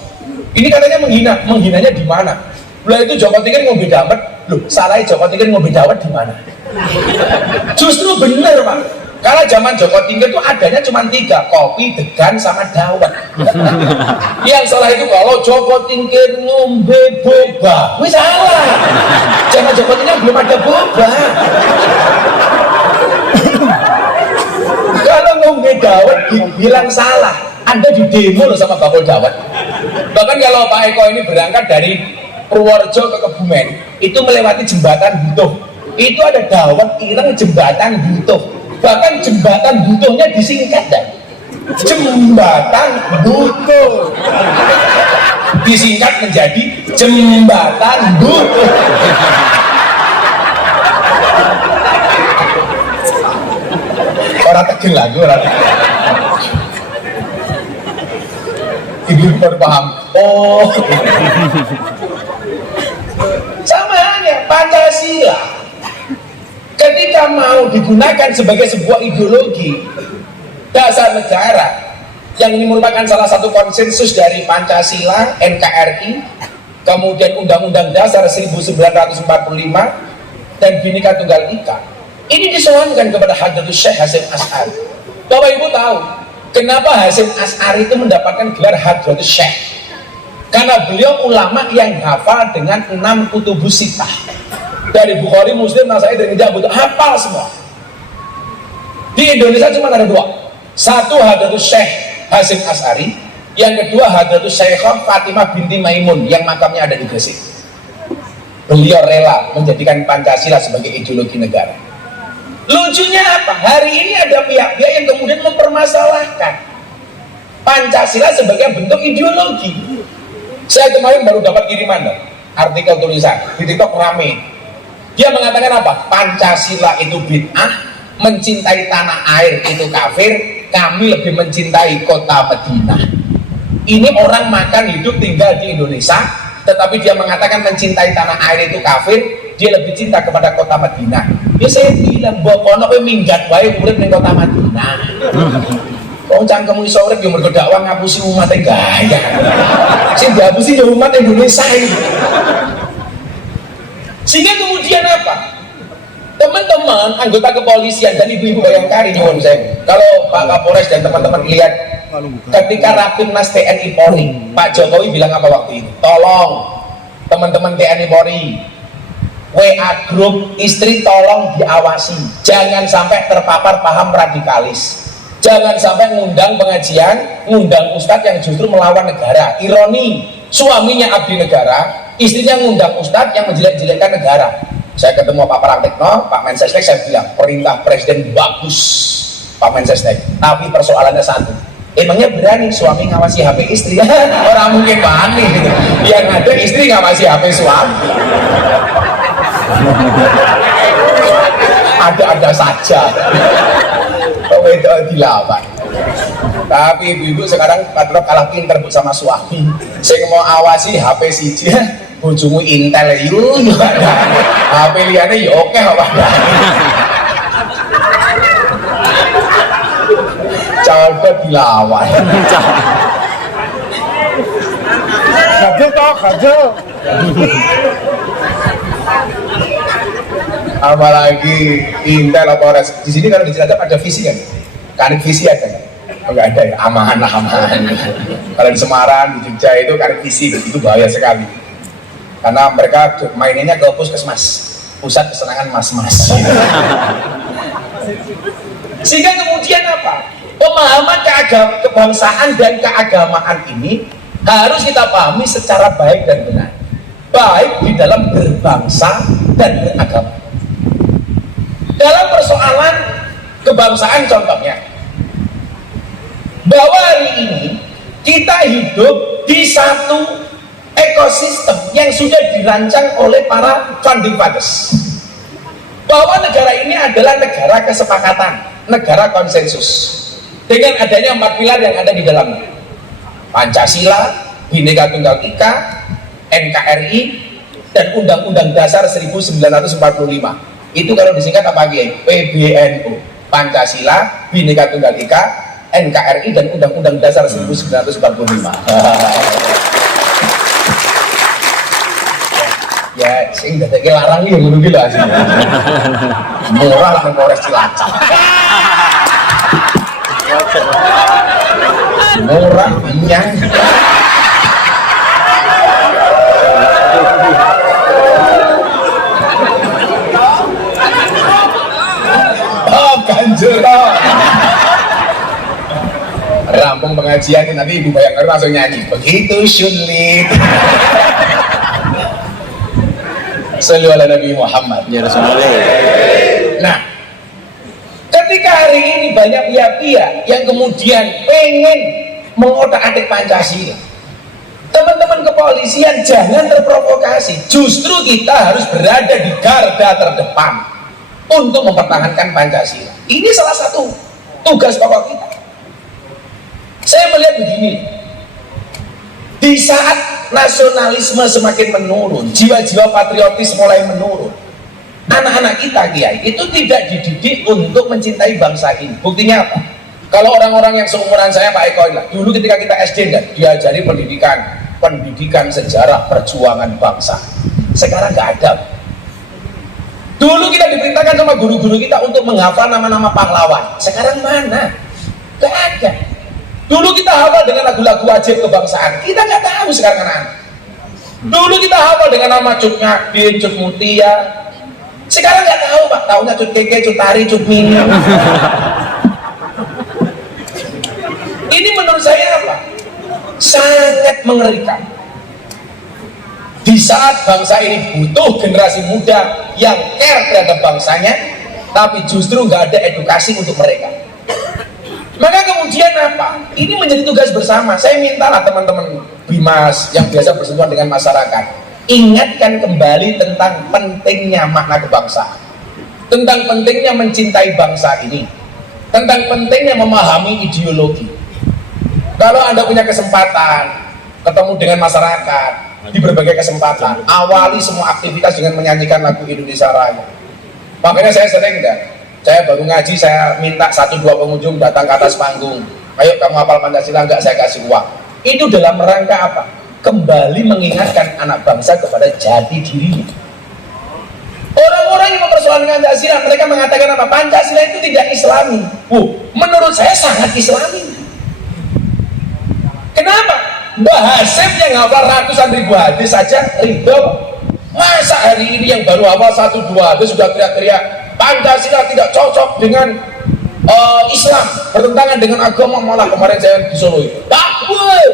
Ini katanya menghinanya di mana? Lah itu Joko Tingkir ngombe dawet. Loh, salahnya Joko Tingkir ngombe dawet di mana? Justru bener, Pak. Kalau zaman Joko Tingkir itu adanya cuma 3, kopi, degan, sama dawet. Yang salah itu kalau Joko Tingkir ngombe boba, wih salah. Zaman Joko Tingkir belum ada boba. Kalau ngombe dawet dibilang salah, Anda di demo loh sama bakul dawet. Bahkan kalau Pak Eko ini berangkat dari Purworejo ke Kebumen, itu melewati jembatan Butuh. Itu ada dawet ireng jembatan Butuh. Bahkan jembatan Butuhnya disingkat dan jembatan Butuh. Disingkat menjadi jembatan Butuh. Orang tegel lagi orang. Ibu baru paham. Oh, sama halnya Pancasila ketika mau digunakan sebagai sebuah ideologi dasar negara, yang ini merupakan salah satu konsensus dari Pancasila, NKRI, kemudian Undang-Undang Dasar 1945 dan Bhinneka Tunggal Ika. Ini disoalkan kepada Hadratus Syekh Hasyim Asy'ari. Bapak Ibu tahu kenapa Hasyim Asy'ari itu mendapatkan gelar Hadratus Syekh? Karena beliau ulama yang hafal dengan 6 kutubus sittah. Dari Bukhari, Muslim, Nasa'i, dan Tirmidzi, hafal semua. Di Indonesia cuma ada 2. Satu Hadratus Syekh Hasyim Asy'ari, yang kedua Hadratus Syekhah Fatimah binti Maimun yang makamnya ada di Gresik. Beliau rela menjadikan Pancasila sebagai ideologi negara. Lucunya apa? Hari ini ada pihak-pihak yang kemudian mempermasalahkan Pancasila sebagai bentuk ideologi. Saya kemarin baru dapat kiriman artikel tulisan di TikTok rame. Dia mengatakan apa? Pancasila itu bid'ah, mencintai tanah air itu kafir, kami lebih mencintai kota Madinah. Ini orang makan hidup tinggal di Indonesia, tetapi dia mengatakan mencintai tanah air itu kafir, dia lebih cinta kepada kota Madinah. Ya saya bilang, bokono minggat wae urip ning kota Madinah. Kok cangkemmu iso urip yo mergo dakwah ngapusi umat gaya. Sing dihapusi yo umat Indonesia ini. Sehingga kemudian apa? Teman-teman anggota kepolisian dan ibu-ibu Bayangkari nyuwun saya. Kalau Pak Kapolres dan teman-teman lihat ketika Rapimnas TNI Polri, Pak Jokowi bilang apa waktu itu? Tolong teman-teman TNI Polri, WA grup istri tolong diawasi, jangan sampai terpapar paham radikalis, jangan sampai ngundang pengajian, ngundang ustadz yang justru melawan negara. Ironi, suaminya abdi negara, istrinya ngundang ustadz yang menjelek-jelekkan negara. Saya ketemu Pak Prantikno, Pak Mensesnek, saya bilang perintah presiden bagus Pak Mensesnek, tapi persoalannya satu, emangnya berani suami ngawasi HP istri? Orang mungkin panik gitu. Yang ada istri ngawasi HP suami. Ada-ada saja. Kok itu dilawan. Tapi ibu-ibu sekarang padahal kalah pinter bu sama suami. Saya mau awasi HP siji, bojomu Intel yuk, HP liane ya oke apa. Coba dilawan. Gajel toh, gajel. Apalagi Intel apa Ores. Di sini kalau di Cilacap ada visi kan? Kanit visi ada kan? Enggak ada ya, aman. Kalau di Semarang, di Jogja itu kanit visi, itu bahaya sekali. Karena mereka mainnya ke puskesmas, pusat kesenangan mas-mas. Sehingga kemudian apa? Pemahaman kebangsaan dan keagamaan ini harus kita pahami secara baik dan benar. Baik di dalam berbangsa dan beragama. Dalam persoalan kebangsaan contohnya, bahwa hari ini kita hidup di satu ekosistem yang sudah dirancang oleh para founding fathers, bahwa negara ini adalah negara kesepakatan, negara konsensus dengan adanya 4 pilar yang ada di dalamnya: Pancasila, Bhinneka Tunggal Ika, NKRI, dan Undang-Undang Dasar 1945. Itu kalau disingkat apa Kiai? PBNU, Pancasila, Bhinneka Tunggal Ika, NKRI, dan Undang-Undang Dasar 1945. Ya, sing dadake larang iki ngono ki lho asline. Murah lah nang Polres Cilacap. Murah nyang. Oh, ganjel. rampung pengajian nanti ibu bayangkan langsung nyanyi begitu sulit. Shallu ala Nabi Muhammad Ya Rasulullah. Nah, ketika hari ini banyak pihak-pihak yang kemudian pengen mengotak-atik Pancasila, teman-teman kepolisian jangan terprovokasi. Justru kita harus berada di garda terdepan untuk mempertahankan Pancasila. Ini salah satu tugas pokok kita. Saya melihat begini, di saat nasionalisme semakin menurun, jiwa-jiwa patriotis mulai menurun, anak-anak kita Kiai itu tidak dididik untuk mencintai bangsa ini. Buktinya apa? Kalau orang-orang yang seumuran saya, Pak Eko, dulu ketika kita SD diajari pendidikan sejarah perjuangan bangsa. Sekarang nggak ada. Dulu kita diperintahkan sama guru-guru kita untuk menghafal nama-nama pahlawan. Sekarang mana? Nggak ada. Dulu kita hafal dengan lagu-lagu wajib kebangsaan. Kita nggak tahu sekarang anak. Dulu kita hafal dengan nama Cut Nyadin, Cut Mutia. Sekarang nggak tahu, Pak. Taunya Cut Keke, Cut Tari, Cut Mini. Ini menurut saya apa? Sangat mengerikan. Di saat bangsa ini butuh generasi muda yang care terhadap bangsanya, tapi justru nggak ada edukasi untuk mereka. Maka kemudian apa? Ini menjadi tugas bersama. Saya mintalah teman-teman Bimas yang biasa bersentuhan dengan masyarakat, ingatkan kembali tentang pentingnya makna kebangsaan, tentang pentingnya mencintai bangsa ini, tentang pentingnya memahami ideologi. Kalau Anda punya kesempatan ketemu dengan masyarakat di berbagai kesempatan, awali semua aktivitas dengan menyanyikan lagu Indonesia Raya. Makanya saya sering saya baru ngaji, saya minta 1-2 pengunjung datang ke atas panggung, ayo kamu hafal Pancasila, enggak saya kasih uang. Itu dalam rangka apa? Kembali mengingatkan anak bangsa kepada jati dirinya. Orang-orang yang mempersoalkan Pancasila, mereka mengatakan apa? Pancasila itu tidak Islami. Menurut saya sangat Islami. Kenapa? Mbah Hasim yang hafal ratusan ribu hadis saja ridho. Masa hari ini yang baru hafal 1-2 hadis sudah teriak-teriak Pancasila tidak cocok dengan Islam, bertentangan dengan agama. Malah kemarin saya di Solo itu takbir,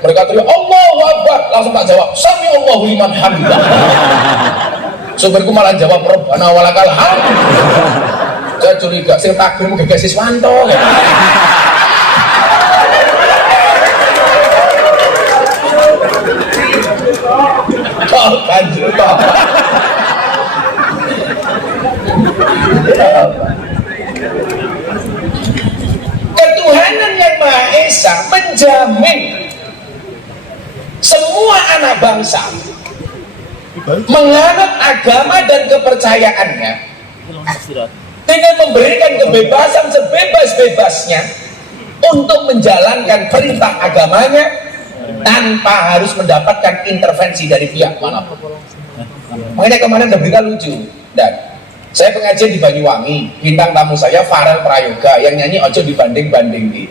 mereka teriak Allahu Akbar, langsung tak jawab Sami Allahu liman hamidah. Sopirku malah jawab Rabbana walakal hamd. Saya curiga sing takbir mung gege Siswanto. Oh, kanjeng. Ketuhanan yang Maha Esa menjamin semua anak bangsa menganut agama dan kepercayaannya dengan memberikan kebebasan sebebas-bebasnya untuk menjalankan perintah agamanya tanpa harus mendapatkan intervensi dari pihak manapun. Makanya kemarin ada berita lucu, dan saya pengajian di Banyuwangi, bintang tamu saya Farel Prayoga yang nyanyi Ojo Dibanding-banding.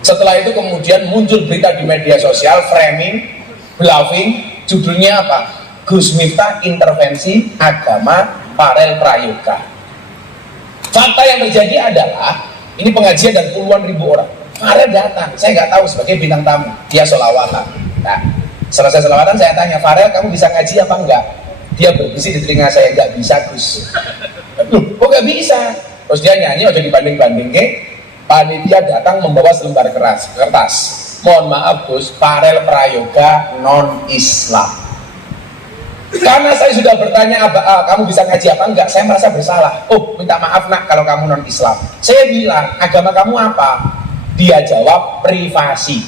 Setelah itu kemudian muncul berita di media sosial, framing, bluffing, judulnya apa? Gus Miftah intervensi agama Farel Prayoga. Fakta yang terjadi adalah ini pengajian dan puluhan ribu orang. Farel datang, saya nggak tahu sebagai bintang tamu, dia sholawatan. Nah, selesai sholawatan saya tanya, Farel kamu bisa ngaji apa enggak? Dia berbisik di telinga saya, nggak bisa Gus. Loh, kok nggak bisa? Terus dia nyanyi Ojo Dibanding-banding. Panitia datang membawa selembar kertas. Mohon maaf Gus, Farel Prayoga non Islam. Karena saya sudah bertanya kamu bisa ngaji apa enggak, saya merasa bersalah. Oh, minta maaf nak kalau kamu non Islam. Saya bilang, agama kamu apa? Dia jawab privasi.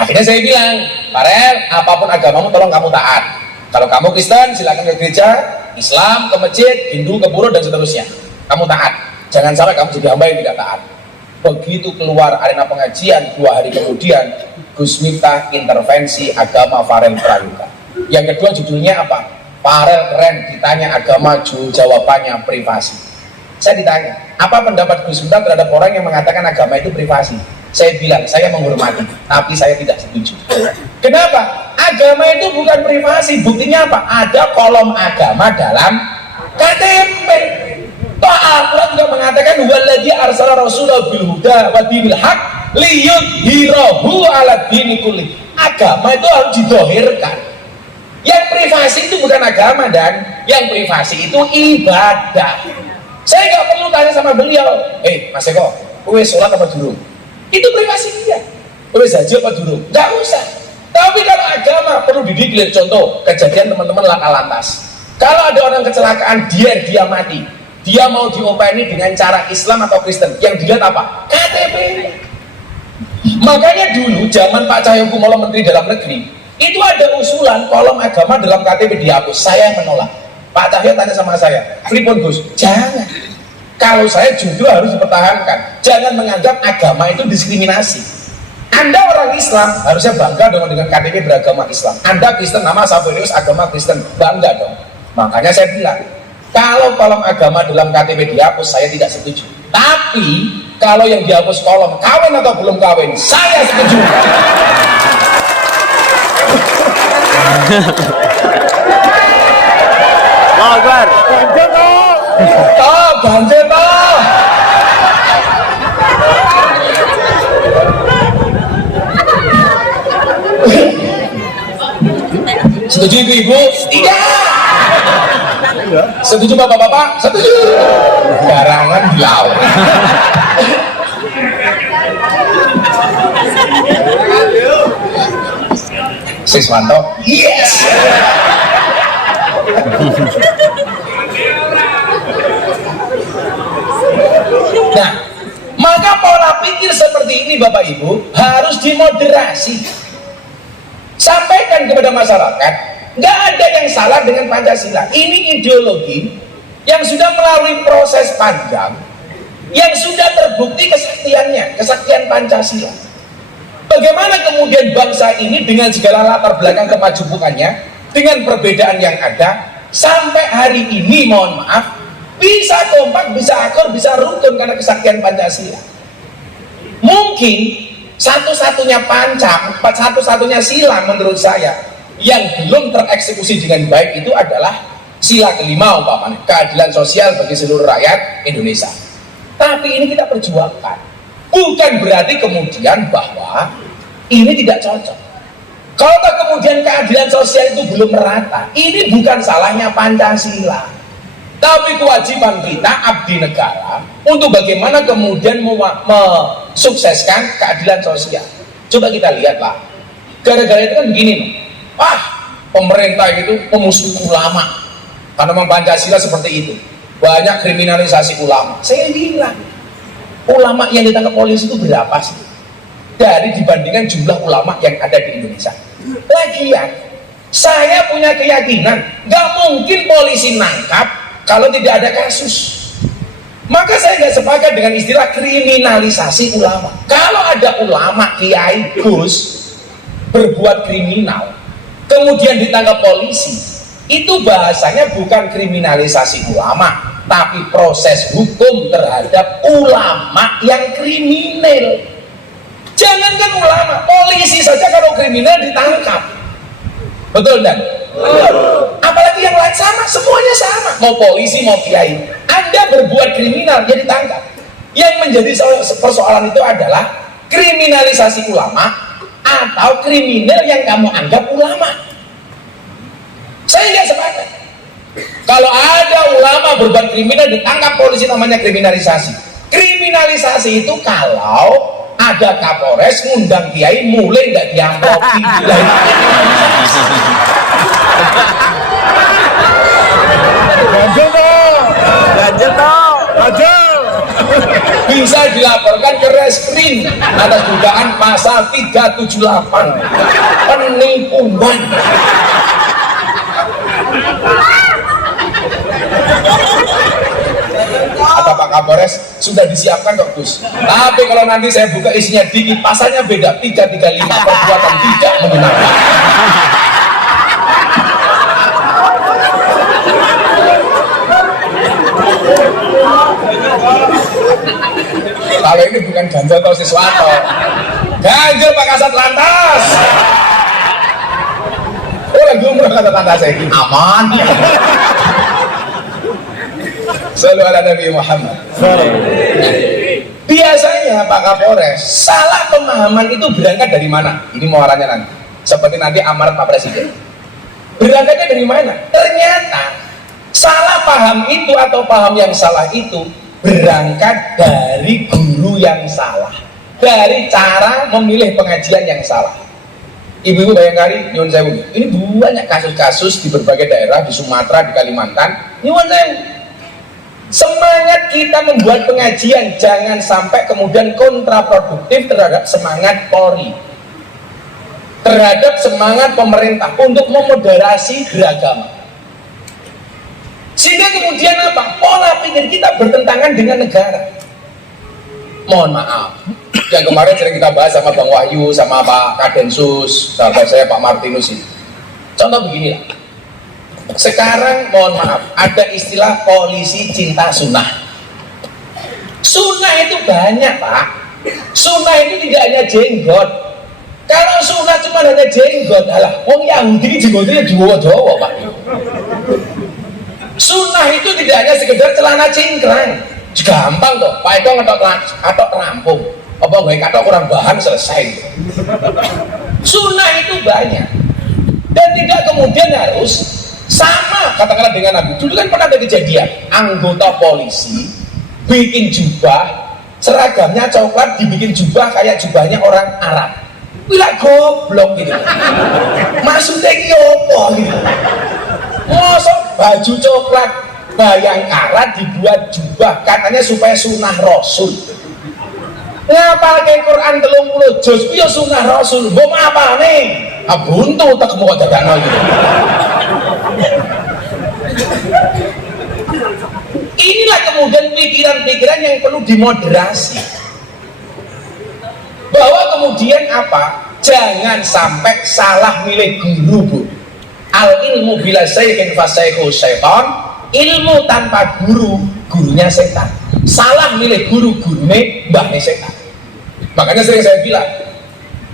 Akhirnya saya bilang, Farel, apapun agamamu tolong kamu taat. Kalau kamu Kristen silakan ke gereja, Islam ke masjid, Hindu ke pura dan seterusnya. Kamu taat. Jangan sampai kamu jadi hamba yang tidak taat. Begitu keluar arena pengajian 2 hari kemudian, Gus Miftah intervensi agama Farel Prayoga. Yang kedua judulnya apa? Farel keren, ditanya agama, jawabannya privasi. Saya ditanya, apa pendapat Gus Miftah terhadap orang yang mengatakan agama itu privasi? Saya bilang, saya menghormati, tapi saya tidak setuju. Kenapa? Agama itu bukan privasi. Buktinya apa? Ada kolom agama dalam KTP. Toh Al-Quran juga mengatakan waladzi arsala rasulahu bil huda wa dinil haq liyut hirohu ala dini kulli. Agama itu harus didohirkan. Yang privasi itu bukan agama, dan yang privasi itu ibadah. Saya nggak perlu tanya sama beliau, Mas Eko, kowe sholat apa durung? Itu privasi dia. Kowe haji apa durung? Nggak usah. Tapi kalau agama perlu didiklir. Contoh kejadian teman-teman laka lantas, kalau ada orang kecelakaan dia mati, dia mau diopeni dengan cara Islam atau Kristen, yang dilihat apa? KTP. Makanya dulu zaman Pak Cahyokumolo Menteri Dalam Negeri itu ada usulan kolom agama dalam KTP dihapus. Saya menolak. Pak Cahyo tanya sama saya, pripun Gus? Jangan. Kalau saya justru harus dipertahankan. Jangan menganggap agama itu diskriminasi. Anda orang Islam harusnya bangga dong dengan KTP beragama Islam. Anda Kristen, nama Saverius agama Kristen, bangga dong. Makanya saya bilang, kalau kolom agama dalam KTP dihapus, saya tidak setuju. Tapi kalau yang dihapus kolom kawin atau belum kawin, saya setuju. Akbar. Ganjil toh. Toh, ganjil toh. Setuju ibu-ibu? Iya. Setuju bapak-bapak? Setuju. Garangan beliau. Siswanto? Yes. Nah, maka pola pikir seperti ini Bapak Ibu harus dimoderasi. Sampaikan kepada masyarakat, nggak ada yang salah dengan Pancasila. Ini ideologi yang sudah melalui proses panjang, yang sudah terbukti kesaktiannya, kesaktian Pancasila. Bagaimana kemudian bangsa ini dengan segala latar belakang kemajubukannya, dengan perbedaan yang ada, sampai hari ini mohon maaf bisa kompak, bisa akur, bisa rukun karena kesaktian Pancasila. Mungkin satu-satunya pancam, satu-satunya sila menurut saya yang belum tereksekusi dengan baik itu adalah sila kelima umpamanya, keadilan sosial bagi seluruh rakyat Indonesia. Tapi ini kita perjuangkan. Bukan berarti kemudian bahwa ini tidak cocok. Kalau kemudian keadilan sosial itu belum merata, ini bukan salahnya Pancasila, tapi kewajiban kita abdi negara untuk bagaimana kemudian mensukseskan keadilan sosial. Coba kita lihatlah, gara-gara itu kan begini, pemerintah itu memusuhi ulama karena memang Pancasila seperti itu, banyak kriminalisasi ulama. Saya bilang, ulama yang ditangkap polisi itu berapa sih dari dibandingkan jumlah ulama yang ada di Indonesia? Lagian saya punya keyakinan nggak mungkin polisi nangkap kalau tidak ada kasus. Maka saya nggak sepakat dengan istilah kriminalisasi ulama. Kalau ada ulama, kiai, gus berbuat kriminal kemudian ditangkap polisi, itu bahasanya bukan kriminalisasi ulama, tapi proses hukum terhadap ulama yang kriminal. Jangankan ulama, polisi saja kalau kriminal ditangkap. Betul dan? Apalagi yang lain sama, semuanya sama. Mau polisi, mau kiai. Anda berbuat kriminal, jadi ditangkap. Yang menjadi persoalan itu adalah kriminalisasi ulama atau kriminal yang kamu anggap ulama. Saya nggak sepakat. Kalau ada ulama berbuat kriminal ditangkap polisi, namanya kriminalisasi. Kriminalisasi itu kalau ada Kapolres ngundang kiai mulai nggak diamplopi. Ganjil toh. Ganjil toh. Ganjil. Bisa dilaporkan ke Reskrim atas dugaan pasal 378 penipuan. Kata Pak Kapolres, sudah disiapkan kok Gus. Tapi kalau nanti saya buka isinya dikit, pasalnya beda, 335 perbuatan tidak menyenangkan. Kalau ini bukan ganjil atau sesuatu, ganjil Pak Kasat Lantas. Oh lagi umroh kata tanda saya ini aman. Sallu ala Nabi Muhammad. Biasanya Pak Kapolres, salah pemahaman itu berangkat dari mana? Ini muaranya nanti. Seperti nanti amarat Pak Presiden. Berangkatnya dari mana? Ternyata salah paham itu atau paham yang salah itu berangkat dari guru yang salah, dari cara memilih pengajian yang salah. Ibu-ibu bayangkari, nyuwun sewu. Ini banyak kasus-kasus di berbagai daerah, di Sumatera, di Kalimantan. Nyuwun sewu. Semangat kita membuat pengajian jangan sampai kemudian kontraproduktif terhadap semangat Polri, terhadap semangat pemerintah untuk memoderasi beragama. Sehingga kemudian apa? Pola pikir kita bertentangan dengan negara. Mohon maaf, yang kemarin sering kita bahas sama Bang Wahyu, sama Pak Kadensus, sahabat saya Pak Martinus ini. Contoh beginilah. Sekarang mohon maaf, ada istilah polisi cinta sunnah. Sunnah itu banyak Pak. Sunnah itu tidak hanya jenggot. Kalau sunnah cuma hanya jenggot, alah, wong Yahudi jenggotnya Jawa-Jawa Pak. Sunnah itu tidak hanya sekedar celana cingkrang. Gampang tuh, Pak Eko ngetok rampung. Apa nggak katok kurang bahan selesai. Sunnah itu banyak. Dan tidak kemudian harus sama katakanlah dengan Nabi. Dulu kan pernah ada kejadian anggota polisi bikin jubah, seragamnya coklat, dibikin jubah kayak jubahnya orang Arab. Wila goblok gitu. Maksudnya ini apa gitu. Mosok baju coklat Bayangkara dibuat jubah katanya supaya sunnah Rasul. Ngapa ke Quran 30 juz ya sunnah Rasul. Mbok apa nih? Buntu tak mau dadakno gitu. Inilah kemudian pikiran-pikiran yang perlu dimoderasi. Bahwa kemudian apa? Jangan sampai salah milih guru, Bu. Al ilmu bila syai'in fasaihu syaitan. Ilmu tanpa guru, gurunya setan. Salah milih guru, gurunya mbahnya setan. Makanya sering saya bilang,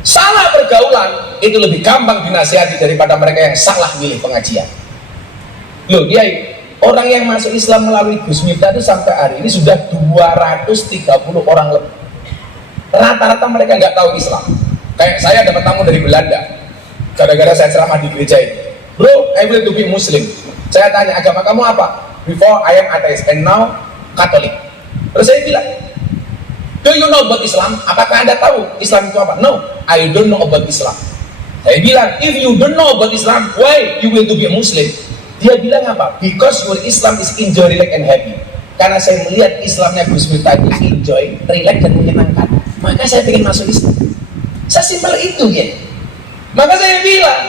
salah pergaulan itu lebih gampang dinasihati daripada mereka yang salah milih pengajian. Loh, dia orang yang masuk Islam melalui Gus Miftah itu sampai hari ini sudah 230 orang lebih. Rata-rata mereka nggak tahu Islam. Kayak saya dapat tamu dari Belanda, gara-gara saya ceramah di gereja itu. Bro, I will to be Muslim. Saya tanya, agama kamu apa? Before I am atheist and now Katolik. Terus saya bilang, do you know about Islam? Apakah Anda tahu Islam itu apa? No, I don't know about Islam. Saya bilang, if you don't know about Islam, why you will to be a Muslim? Dia bilang apa? Because your Islam is enjoy, relax, and happy. Karena saya melihat Islamnya Gus Miftah itu enjoy, relax, dan menyenangkan. Maka saya ingin masuk Islam. Sesimpel itu ya. Maka saya bilang,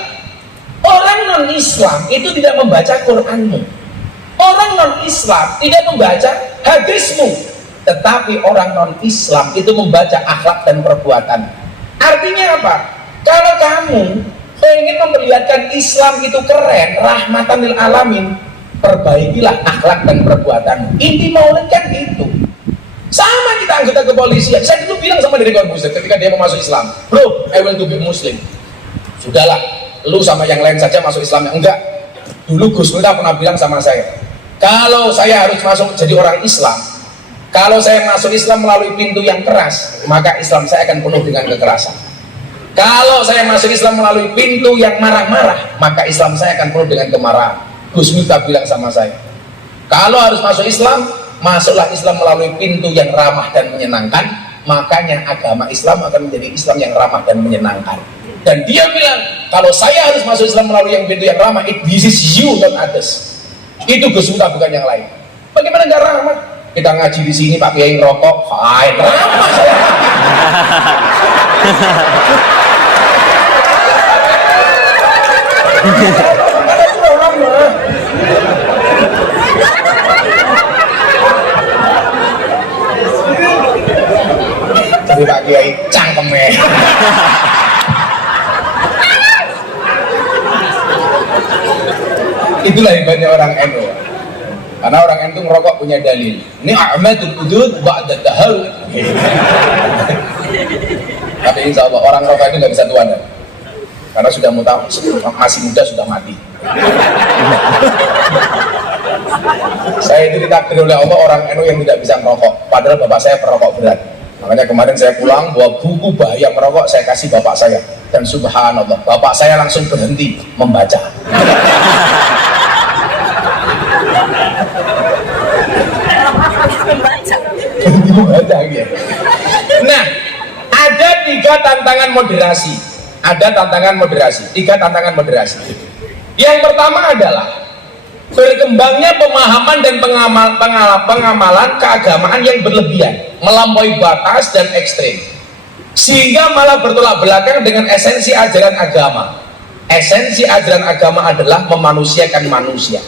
orang non-Islam itu tidak membaca Quranmu. Orang non-Islam tidak membaca hadismu. Tetapi orang non-Islam itu membaca akhlak dan perbuatan. Artinya apa? Kalau kamu pengen memperlihatkan Islam itu keren, rahmatan lil alamin, perbaikilah akhlak dan perbuatanmu. Inti maulid kan itu. Sama kita anggota kepolisian. Saya dulu bilang sama dari Corbuzier ketika dia mau masuk Islam, bro, I will to be Muslim. Sudahlah, lu sama yang lain saja masuk Islamnya. Enggak. Dulu Gus Miftah pernah bilang sama saya, kalau saya harus masuk jadi orang Islam, kalau saya masuk Islam melalui pintu yang keras, maka Islam saya akan penuh dengan kekerasan. Kalau saya masuk Islam melalui pintu yang marah-marah, maka Islam saya akan penuh dengan kemarahan. Gus Miftah bilang sama saya, kalau harus masuk Islam, masuklah Islam melalui pintu yang ramah dan menyenangkan, makanya agama Islam akan menjadi Islam yang ramah dan menyenangkan. Dan dia bilang, kalau saya harus masuk Islam melalui yang pintu yang ramah, this is you, not others. Itu Gus Miftah, bukan yang lain. Bagaimana nggak ramah? Kita ngaji di sini Pak Kiai ngerokok, fine, ramah saya. Jadi Pak Kiai cangkemnya. Itulah hebatnya orang NU. Karena orang NU ngerokok punya dalil. Ini a'madul udud ba'da tahawud. Tapi insya Allah orang rokok itu nggak bisa tua dan. Karena sudah masih muda sudah mati. Saya itu ditakdir oleh Allah orang NU yang tidak bisa merokok. Padahal bapak saya perokok berat. Makanya kemarin saya pulang bawa buku bahaya merokok, saya kasih bapak saya, dan subhanallah bapak saya langsung berhenti membaca. Berhenti membaca gitu. Nah, ada 3 tantangan moderasi. Ada tantangan moderasi, 3 tantangan moderasi. Yang pertama adalah berkembangnya pemahaman dan pengamalan keagamaan yang berlebihan, melampaui batas dan ekstrim, sehingga malah bertolak belakang dengan esensi ajaran agama. Esensi ajaran agama adalah memanusiakan manusia.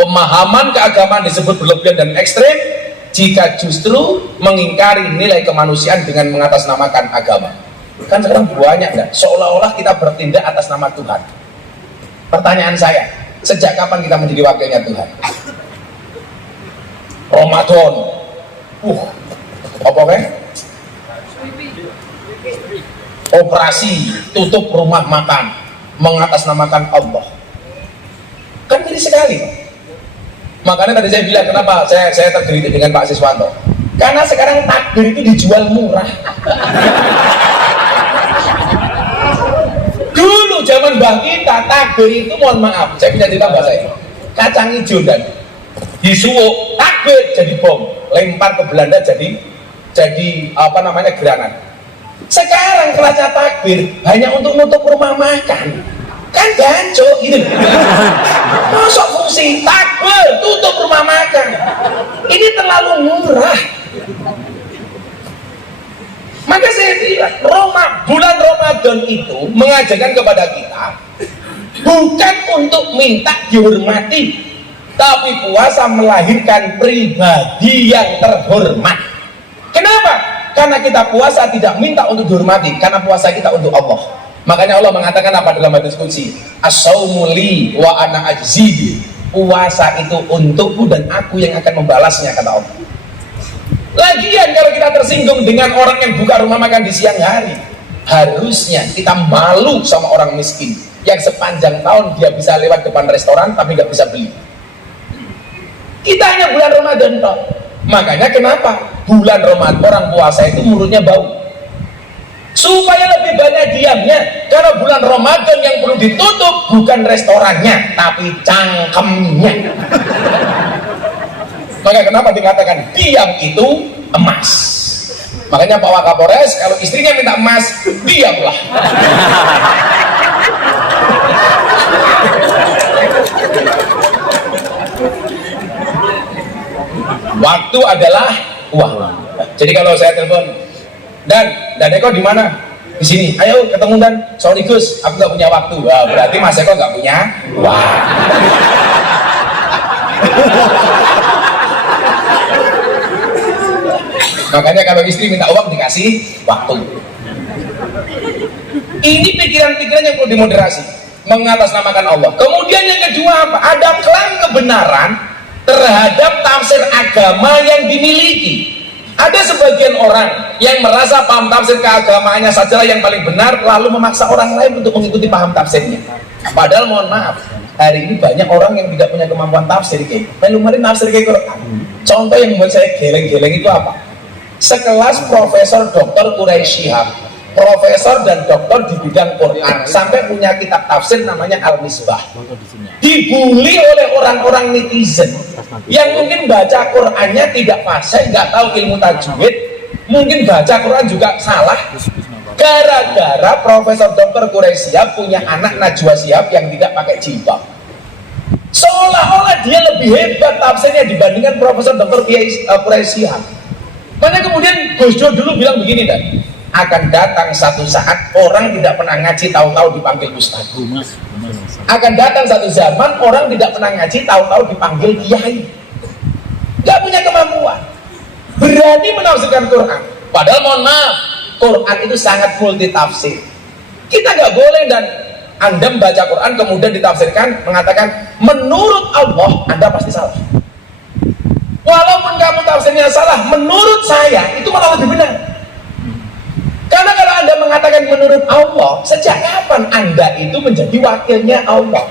Pemahaman keagamaan disebut berlebihan dan ekstrim jika justru mengingkari nilai kemanusiaan dengan mengatasnamakan agama. Kan sekarang banyak kan, seolah-olah kita bertindak atas nama Tuhan. Pertanyaan saya, sejak kapan kita menjadi wakilnya Tuhan? Ramadan, apa kan? Operasi tutup rumah makan, mengatasnamakan Allah. Kan miris sekali. Makanya tadi saya bilang kenapa saya tergelitik dengan Pak Siswanto. Karena sekarang takbir itu dijual murah. Dulu zaman Mbah kita takbir itu, mohon maaf, saya punya cerita bahasa ini, kacang hijau dan disuwuk, takbir jadi bom, lempar ke Belanda jadi apa namanya granat. Sekarang kelasnya takbir hanya untuk nutup rumah makan, kan gancok gitu. Masuk fungsi takbir tutup rumah makan, ini terlalu murah. Maka saya bilang, bulan Ramadan itu mengajarkan kepada kita bukan untuk minta dihormati, tapi puasa melahirkan pribadi yang terhormat. Kenapa? Karena kita puasa tidak minta untuk dihormati, karena puasa kita untuk Allah. Makanya Allah mengatakan apa dalam hadis qudsi? As-saumu li wa ana ajzi. Puasa itu untukku dan aku yang akan membalasnya, kata Allah. Lagian kalau kita tersinggung dengan orang yang buka rumah makan di siang hari, harusnya kita malu sama orang miskin yang sepanjang tahun dia bisa lewat depan restoran tapi nggak bisa beli. Kita hanya bulan Ramadan toh. Makanya kenapa bulan Ramadan orang puasa itu mulutnya bau? Supaya lebih banyak diamnya. Karena bulan Ramadan yang perlu ditutup bukan restorannya tapi cangkemnya. Maka kenapa dikatakan diam itu emas? Makanya Pak Wakapolres kalau istrinya minta emas, diamlah. Waktu adalah uang. Jadi kalau saya telepon, Dan Eko di mana? Di sini. Ayo ketemu Dan. Sorry Gus, aku nggak punya waktu. Wah, berarti Mas Eko nggak punya uang. Makanya kalau istri minta uang dikasih waktu. Ini pikiran-pikiran yang perlu dimoderasi, mengatasnamakan Allah. Kemudian yang kedua apa? Ada klaim kebenaran terhadap tafsir agama yang dimiliki. Ada sebagian orang yang merasa paham tafsir keagamaannya sajalah yang paling benar, lalu memaksa orang lain untuk mengikuti paham tafsirnya. Padahal mohon maaf, hari ini banyak orang yang tidak punya kemampuan tafsir kayak melumarin tafsir kayak Quran. Contoh yang membuat saya geleng-geleng itu apa? Sekelas Profesor Dr. Quraisy Shihab, profesor dan doktor di bidang Quran, sampai punya kitab tafsir namanya Al-Misbah, dibully oleh orang-orang netizen yang mungkin baca Qurannya tidak fasih, nggak tahu ilmu tajwid, mungkin baca Quran juga salah, gara-gara Profesor Dr. Quraisy Shihab punya anak Najwa Shihab yang tidak pakai jilbab. Seolah-olah dia lebih hebat tafsirnya dibandingkan Profesor Dr. Quraisy Shihab. Makanya kemudian Gus Dur dulu bilang begini, Dan, akan datang satu saat orang tidak pernah ngaji tahu-tahu dipanggil ustaz. Akan datang satu zaman orang tidak pernah ngaji tahu-tahu dipanggil kiai. Gak punya kemampuan, berani menafsirkan Quran. Padahal mohon maaf, Quran itu sangat multi tafsir. Kita nggak boleh dan Anda membaca Quran kemudian ditafsirkan mengatakan menurut Allah, Anda pasti salah. Walaupun kamu tafsirnya salah, menurut saya itu malah lebih benar. Karena kalau Anda mengatakan menurut Allah, sejak kapan Anda itu menjadi wakilnya Allah?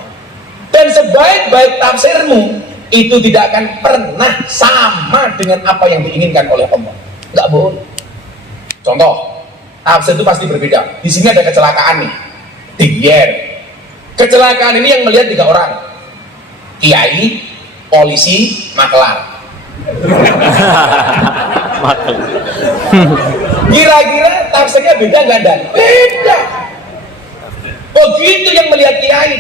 Dan sebaik-baik tafsirmu itu tidak akan pernah sama dengan apa yang diinginkan oleh Allah. Nggak boleh. Contoh, tafsir itu pasti berbeda. Di sini ada kecelakaan nih, dier. Kecelakaan ini yang melihat 3 orang, kiai, polisi, makelar. Kira-kira tafsirnya beda nggak dan? Beda. Begitu yang melihat kiai,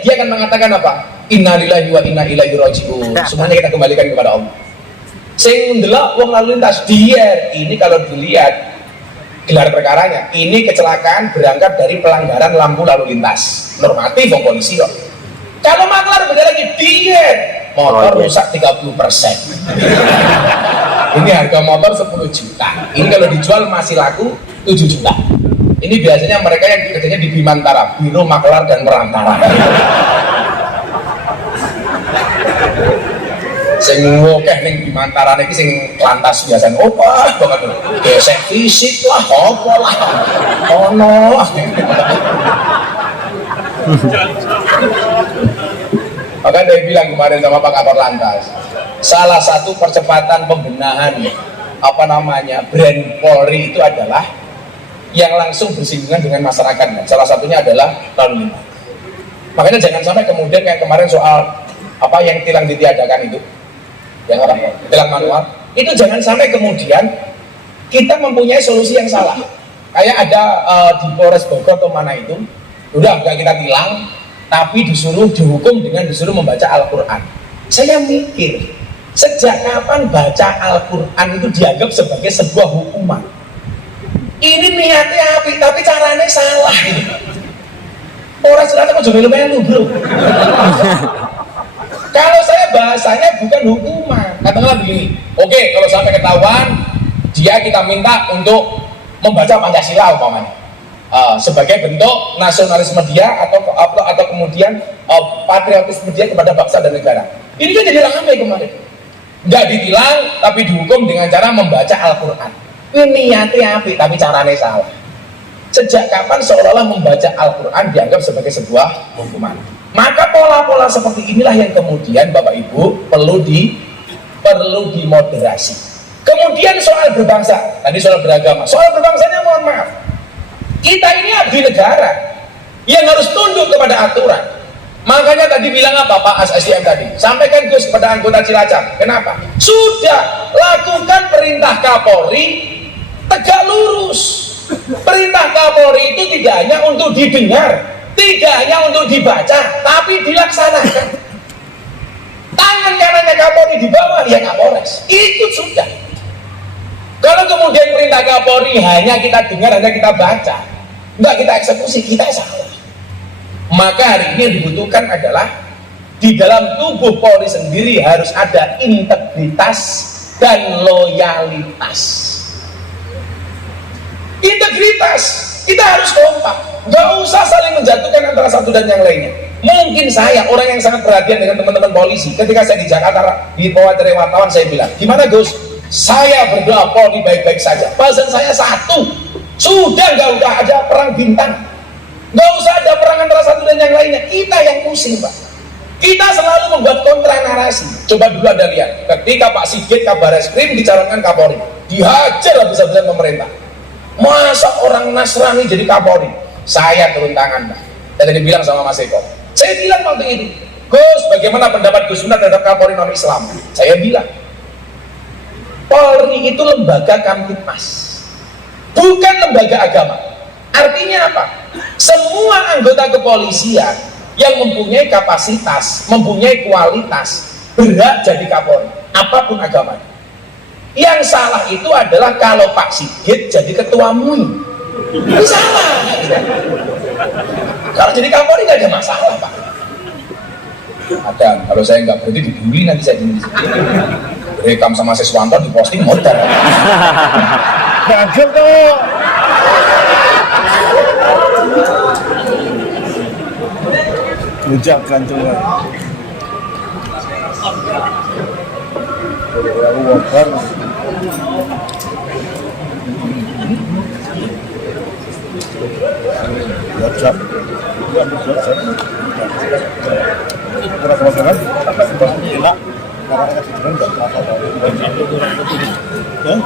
dia akan mengatakan apa? Innalillahi wa inna ilaihi rajiun. Semuanya kita kembalikan kepada Allah. Sing ndelok wong lalu lintas ini kalau dilihat gelar perkaranya, ini kecelakaan berangkat dari pelanggaran lampu lalu lintas. Normatif wong polisi kok. Kalau maklar beda lagi motor rusak 30%. Ini harga motor 10 juta. Ini kalau dijual masih laku 7 juta. Ini biasanya mereka yang kerjanya di Bimantara, Biro Maklar dan Perantara. Sing ngokeh ning Bimantara niki sing lantas biasanya opah banget. Gesek fisik lah, apa lah. Ono. Maka dia bilang kemarin sama Pak Kapor Lantas, salah satu percepatan pembenahan brand Polri itu adalah yang langsung bersinggungan dengan masyarakat. Salah satunya adalah lalu lintas. Makanya jangan sampai kemudian kayak kemarin soal yang tilang ditiadakan itu, yang tilang manual, itu jangan sampai kemudian kita mempunyai solusi yang salah. Kayak ada di Polres Bogor atau mana itu, udah nggak kita tilang, tapi disuruh dihukum dengan disuruh membaca Al-Quran. Saya mikir, sejak kapan baca Al-Quran itu dianggap sebagai sebuah hukuman? Ini niatnya api, tapi caranya salah. Orang selatan kok juga melu bro. Kalau saya bahasanya bukan hukuman, katakanlah begini. Oke, kalau sampai ketahuan, kita minta untuk membaca Pancasila umpamanya. Sebagai bentuk nasionalisme dia atau kemudian patriotisme dia kepada bangsa dan negara. Ini kan jadi ramai kemarin. Nggak ditilang tapi dihukum dengan cara membaca Al-Quran. Ini niatnya api tapi caranya salah. Sejak kapan seolah-olah membaca Al-Quran dianggap sebagai sebuah hukuman? Maka pola-pola seperti inilah yang kemudian Bapak Ibu perlu dimoderasi. Kemudian soal berbangsa, tadi soal beragama, soal berbangsanya mohon maaf. Kita ini abdi negara yang harus tunduk kepada aturan. Makanya tadi bilang apa Pak SDM tadi? Sampaikan Gus kepada anggota Cilacap. Kenapa? Sudah lakukan perintah Kapolri, tegak lurus. Perintah Kapolri itu tidak hanya untuk didengar, tidak hanya untuk dibaca, tapi dilaksanakan. Tangan kanannya Kapolri di bawah, ya Kapolres. Ikut sudah. Kalau kemudian perintah Kapolri hanya kita dengar, hanya kita baca, enggak kita eksekusi, kita salah. Maka hari ini yang dibutuhkan adalah di dalam tubuh Polri sendiri harus ada integritas dan loyalitas. Integritas, kita harus kompak, nggak usah saling menjatuhkan antara satu dan yang lainnya. Mungkin saya orang yang sangat perhatian dengan teman-teman polisi. Ketika saya di Jakarta di wawancara wartawan, saya bilang, gimana Gus? Saya berdoa Polri baik-baik saja. Bahasa saya satu, sudah nggak udah ada perang bintang, nggak usah ada perang antara satu dan yang lainnya. Kita yang pusing Pak. Kita selalu membuat kontra narasi. Coba dulu Anda lihat, ketika Pak Sigit Kabar Eskrim dicalonkan Kapolri, dihajar habis-habisan pemerintah. Masa orang Nasrani jadi Kapolri? Saya turun tangan Pak. Dan tadi bilang sama Mas Eko, saya bilang waktu itu, Gus, bagaimana pendapat Gus Miftah terhadap Kapolri non-Islam? Saya bilang, Polri itu lembaga Kamtipmas, bukan lembaga agama. Artinya apa? Semua anggota kepolisian yang mempunyai kapasitas, mempunyai kualitas, berhak jadi Kapolri, apapun agamanya. Yang salah itu adalah kalau Pak Sigit jadi ketua MUI, itu salah. Kalau jadi Kapolri nggak ada masalah Pak. Ada, kalau saya nggak berarti dibully nanti saya di rekam sama Siswanto diposting modal. Ganjel tuh. Rujak gantungan. WhatsApp. Enak. Karena kan nggak terasa tahu. Ya?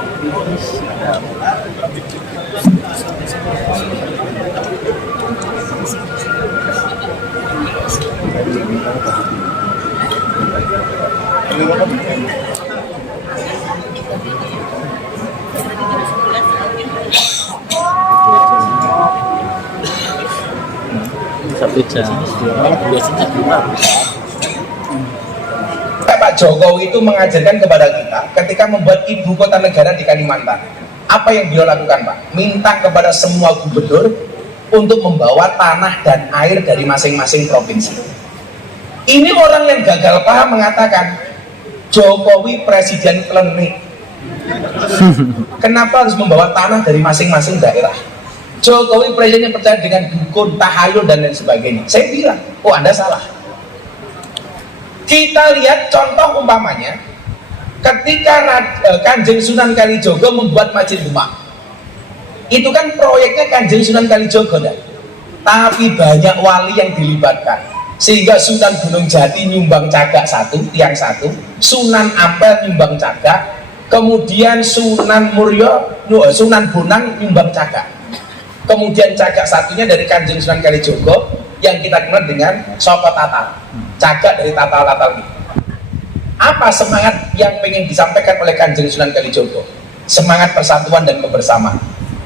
Satu jam. Pak Jokowi itu mengajarkan kepada kita ketika membuat ibu kota negara di Kalimantan. Apa yang beliau lakukan, Pak? Minta kepada semua gubernur untuk membawa tanah dan air dari masing-masing provinsi. Ini orang yang gagal paham mengatakan Jokowi presiden klenik. Kenapa harus membawa tanah dari masing-masing daerah? Jokowi presiden yang percaya dengan dukun, tahayul dan lain sebagainya. Saya bilang, oh Anda salah. Kita lihat contoh umpamanya ketika Kanjeng Sunan Kalijogo membuat Masjid Demak. Itu kan proyeknya Kanjeng Sunan Kalijogo, tapi banyak wali yang dilibatkan, sehingga Sunan Gunung Jati nyumbang cagak satu, tiang satu, Sunan Ampel nyumbang cagak, kemudian Sunan Sunan Bonang nyumbang cagak, kemudian cagak satunya dari Kanjeng Sunan Kalijogo yang kita kenal dengan Soko Tatal, cagak dari tatal-tatal gitu. Apa semangat yang ingin disampaikan oleh Kanjeng Sunan Kalijogo? Semangat persatuan dan kebersamaan.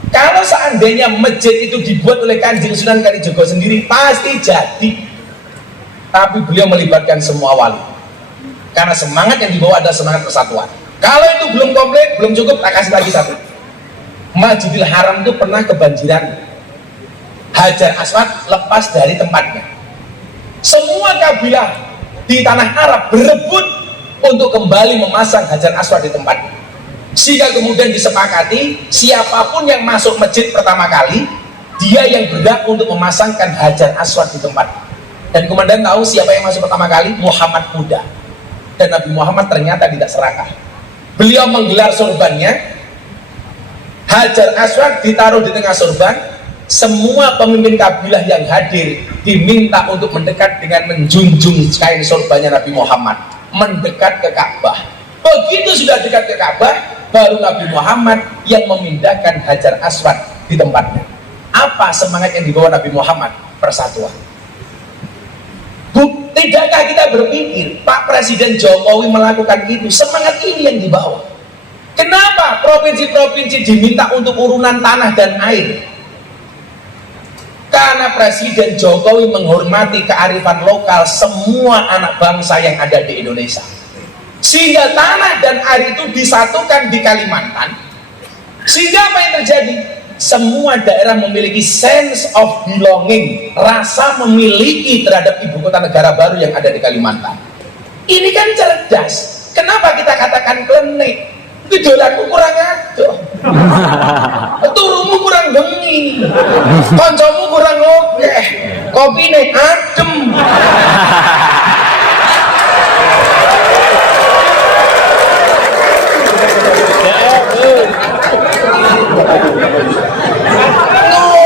Kalau seandainya masjid itu dibuat oleh Kanjeng Sunan Kalijogo sendiri, pasti jadi. Tapi beliau melibatkan semua wali. Karena semangat yang dibawa adalah semangat persatuan. Kalau itu belum komplit, belum cukup, tak kasih lagi satu. Masjidil Haram itu pernah kebanjiran. Hajar Aswad lepas dari tempatnya. Semua kabilah di tanah Arab berebut untuk kembali memasang Hajar Aswad di tempatnya, sehingga kemudian disepakati siapapun yang masuk masjid pertama kali, dia yang berhak untuk memasangkan Hajar Aswad di tempatnya. Dan komandan tahu siapa yang masuk pertama kali? Muhammad Muda. Dan Nabi Muhammad ternyata tidak serakah. Beliau menggelar sorbannya, Hajar Aswad ditaruh di tengah sorban. Semua pemimpin kabilah yang hadir diminta untuk mendekat dengan menjunjung kain sorbannya Nabi Muhammad, mendekat ke Ka'bah. Begitu sudah dekat ke Ka'bah, baru Nabi Muhammad yang memindahkan Hajar Aswad di tempatnya. Apa semangat yang dibawa Nabi Muhammad? Persatuan. Tidakkah kita berpikir Pak Presiden Jokowi melakukan itu? Semangat ini yang dibawa. Kenapa provinsi-provinsi diminta untuk urunan tanah dan air? Karena Presiden Jokowi menghormati kearifan lokal semua anak bangsa yang ada di Indonesia, sehingga tanah dan air itu disatukan di Kalimantan. Sehingga apa yang terjadi? Semua daerah memiliki sense of belonging, rasa memiliki terhadap ibu kota negara baru yang ada di Kalimantan. Ini kan cerdas. Kenapa kita katakan klenik? Idolaku kurang adoh, turumu kurang bengi, koncomu kurang oke, kopi nih adem.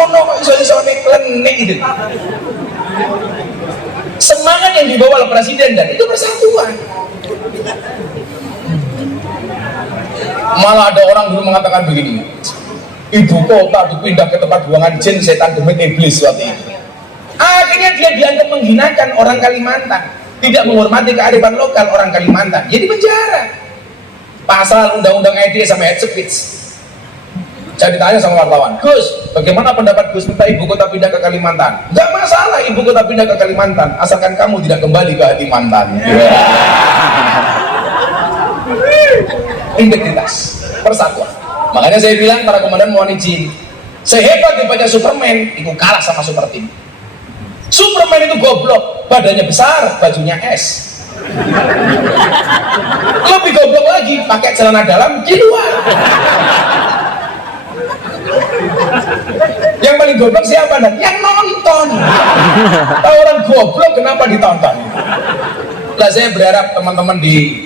No, kok iso klenik itu. Semangat yang dibawa oleh presiden dan itu persatuan. Malah ada orang dulu mengatakan begini, ibu kota dipindah ke tempat buangan jin, setan, demit, iblis waktu itu. Akhirnya dia dianggap menghinakan orang Kalimantan, tidak menghormati kearifan lokal orang Kalimantan, jadi penjara. Pasal undang-undang ITE sama head speech. Saya ditanya sama wartawan, Gus, bagaimana pendapat Gus minta ibu kota pindah ke Kalimantan? Gak masalah ibu kota pindah ke Kalimantan, asalkan kamu tidak kembali ke hati mantan. Integritas, persatuan. Makanya saya bilang para komandan mohon izin, sehebat dibaca Superman itu kalah sama Super Team. Superman itu goblok, badannya besar, bajunya es. Lebih goblok lagi, pakai celana dalam di luar. Yang paling goblok siapa? Dan yang nonton. Tahu orang goblok kenapa ditonton? Lah saya berharap teman-teman di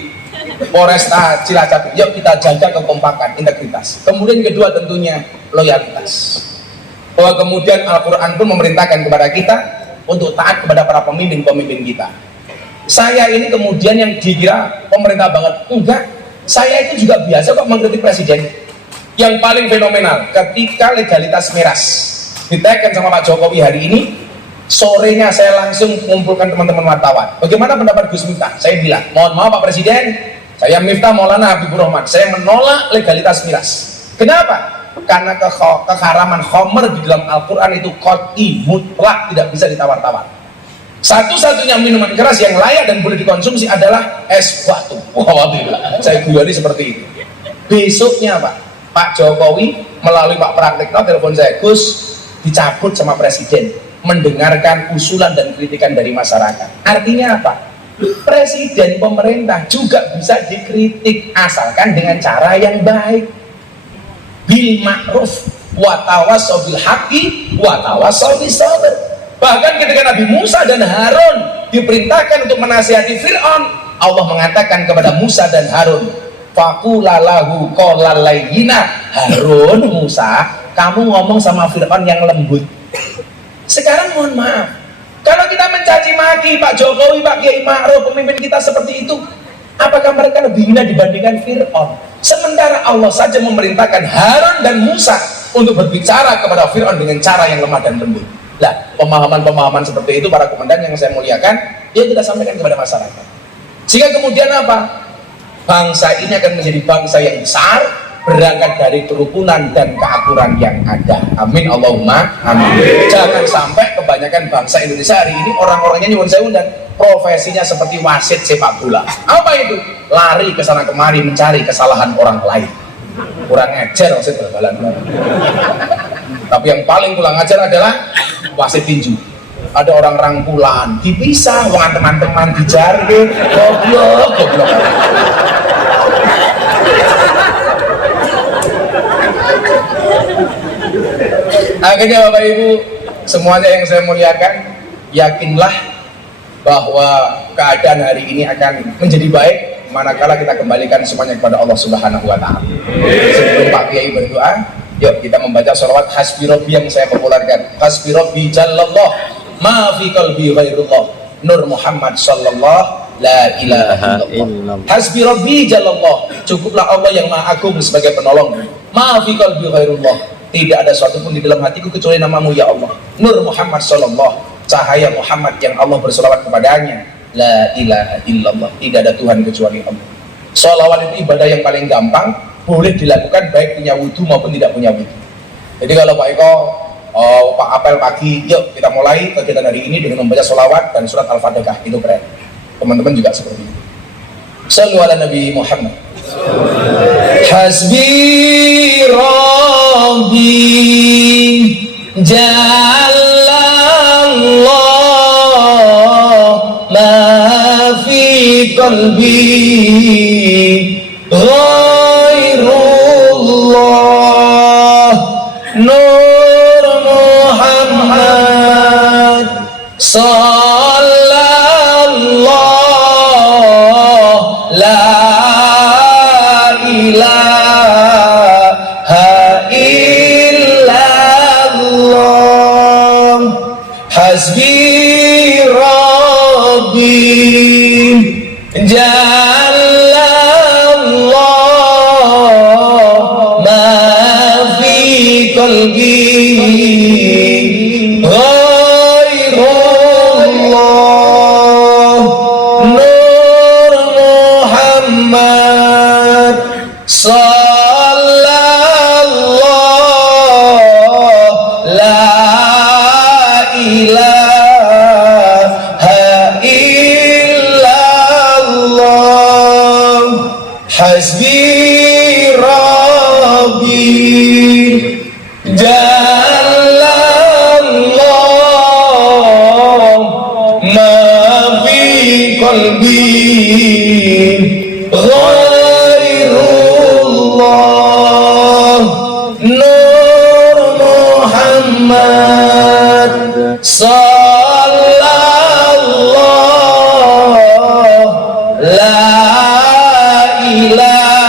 Polresta Cilacap, yuk kita jaga kekompakan, integritas. Kemudian kedua tentunya loyalitas. Bahwa kemudian Al-Quran pun memerintahkan kepada kita untuk taat kepada para pemimpin-pemimpin kita. Saya ini kemudian yang dikira pemerintah banget, enggak. Saya itu juga biasa kok mengkritik presiden. Yang paling fenomenal ketika legalitas miras diteken sama Pak Jokowi hari ini, sorenya saya langsung mengumpulkan teman-teman wartawan. Bagaimana pendapat Gus Miftah? Saya bilang, mohon maaf Pak Presiden, saya Miftah Maulana Habibur Rahman, saya menolak legalitas miras. Kenapa? Karena keharaman khomer di dalam Al-Quran itu qat'i, mutlak, tidak bisa ditawar-tawar. Satu-satunya minuman keras yang layak dan boleh dikonsumsi adalah es batu. Wah, saya guyoni seperti itu. Besoknya Pak Jokowi melalui Pak Praktikno telepon saya, Gus, dicabut sama Presiden, mendengarkan usulan dan kritikan dari masyarakat. Artinya apa? Presiden, pemerintah juga bisa dikritik asalkan dengan cara yang baik, bil ma'ruf wa tawassaw bil haqqi wa tawassaw bis sabr. Bahkan ketika Nabi Musa dan Harun diperintahkan untuk menasihati Fir'aun, Allah mengatakan kepada Musa dan Harun, faqula lahu qawlan layyina. Harun, Musa, kamu ngomong sama Fir'aun yang lembut. Sekarang mohon maaf, kalau kita mencaci maki Pak Jokowi, Pak Kiai Ma'ruf, pemimpin kita seperti itu, apakah mereka lebih hina dibandingkan Fir'aun? Sementara Allah saja memerintahkan Harun dan Musa untuk berbicara kepada Fir'aun dengan cara yang lemah dan lembut. Lah, pemahaman-pemahaman seperti itu para komandan yang saya muliakan, ya kita sampaikan kepada masyarakat. Sehingga kemudian apa? Bangsa ini akan menjadi bangsa yang besar, berangkat dari kerukunan dan keakuran yang ada. Amin Allahumma amin. Jangan sampai kebanyakan bangsa Indonesia hari ini orang-orangnya nyuwun sewu dan profesinya seperti wasit sepak bola. Apa itu? Lari ke sana kemari mencari kesalahan orang lain. Kurang ajar wasit bal-balan. Tapi yang paling kurang ajar adalah wasit tinju. Ada orang rangkulan, dipisah, wong teman-teman dijarke, goblok. Akhirnya Bapak Ibu semuanya yang saya muliakan, yakinlah bahwa keadaan hari ini akan menjadi baik manakala kita kembalikan semuanya kepada Allah Subhanahu wa Ta'ala. Sebelum Pak Kiai berdoa, yuk kita membaca sholawat hasbi rabbi yang saya populerkan. Hasbi rabbi jallallah ma fi qalbi ghairullah Nur Muhammad sallallahu la ilaha illallah. Hasbi rabbi jallallah, cukuplah Allah yang maha agung sebagai penolong. Ma fi qalbi ghairullah, tidak ada sesuatu pun di dalam hatiku kecuali namamu ya Allah. Nur Muhammad sallallahu, cahaya Muhammad yang Allah bersolawat kepadanya. La ilaha illallah, tidak ada Tuhan kecuali Allah. Sholawat itu ibadah yang paling gampang, boleh dilakukan baik punya wudhu maupun tidak punya wudhu. Jadi kalau Pak Eko, Pak apel pagi, yuk kita mulai kegiatan hari ini dengan membaca sholawat dan surat Al-Fatihah, itu keren. Teman-teman juga seperti itu. Shallu ala Nabi Muhammad. Hasbi Rabbi Jallallah ma fi qalbi ghairullah Nur Muhammad sallallahu la ilaha illallah. Hasbi Rabbi Jallallah ma fi qalbi ghairullah Nur Muhammad sallallahu la ilaha illallah. Hasbi Rabbi Jallallah ma fi qalbi ghairullah Nur Muhammad sallallahu la ilaha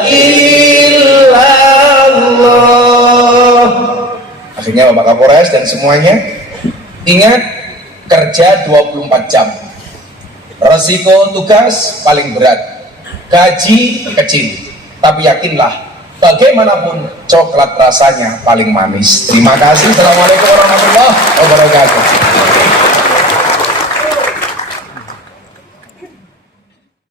illallah. Akhirnya Bapak Kapolres dan semuanya ingat, kerja 24 jam, resiko tugas paling berat, gaji kecil, tapi yakinlah bagaimanapun coklat rasanya paling manis. Terima kasih. Assalamualaikum warahmatullahi wabarakatuh.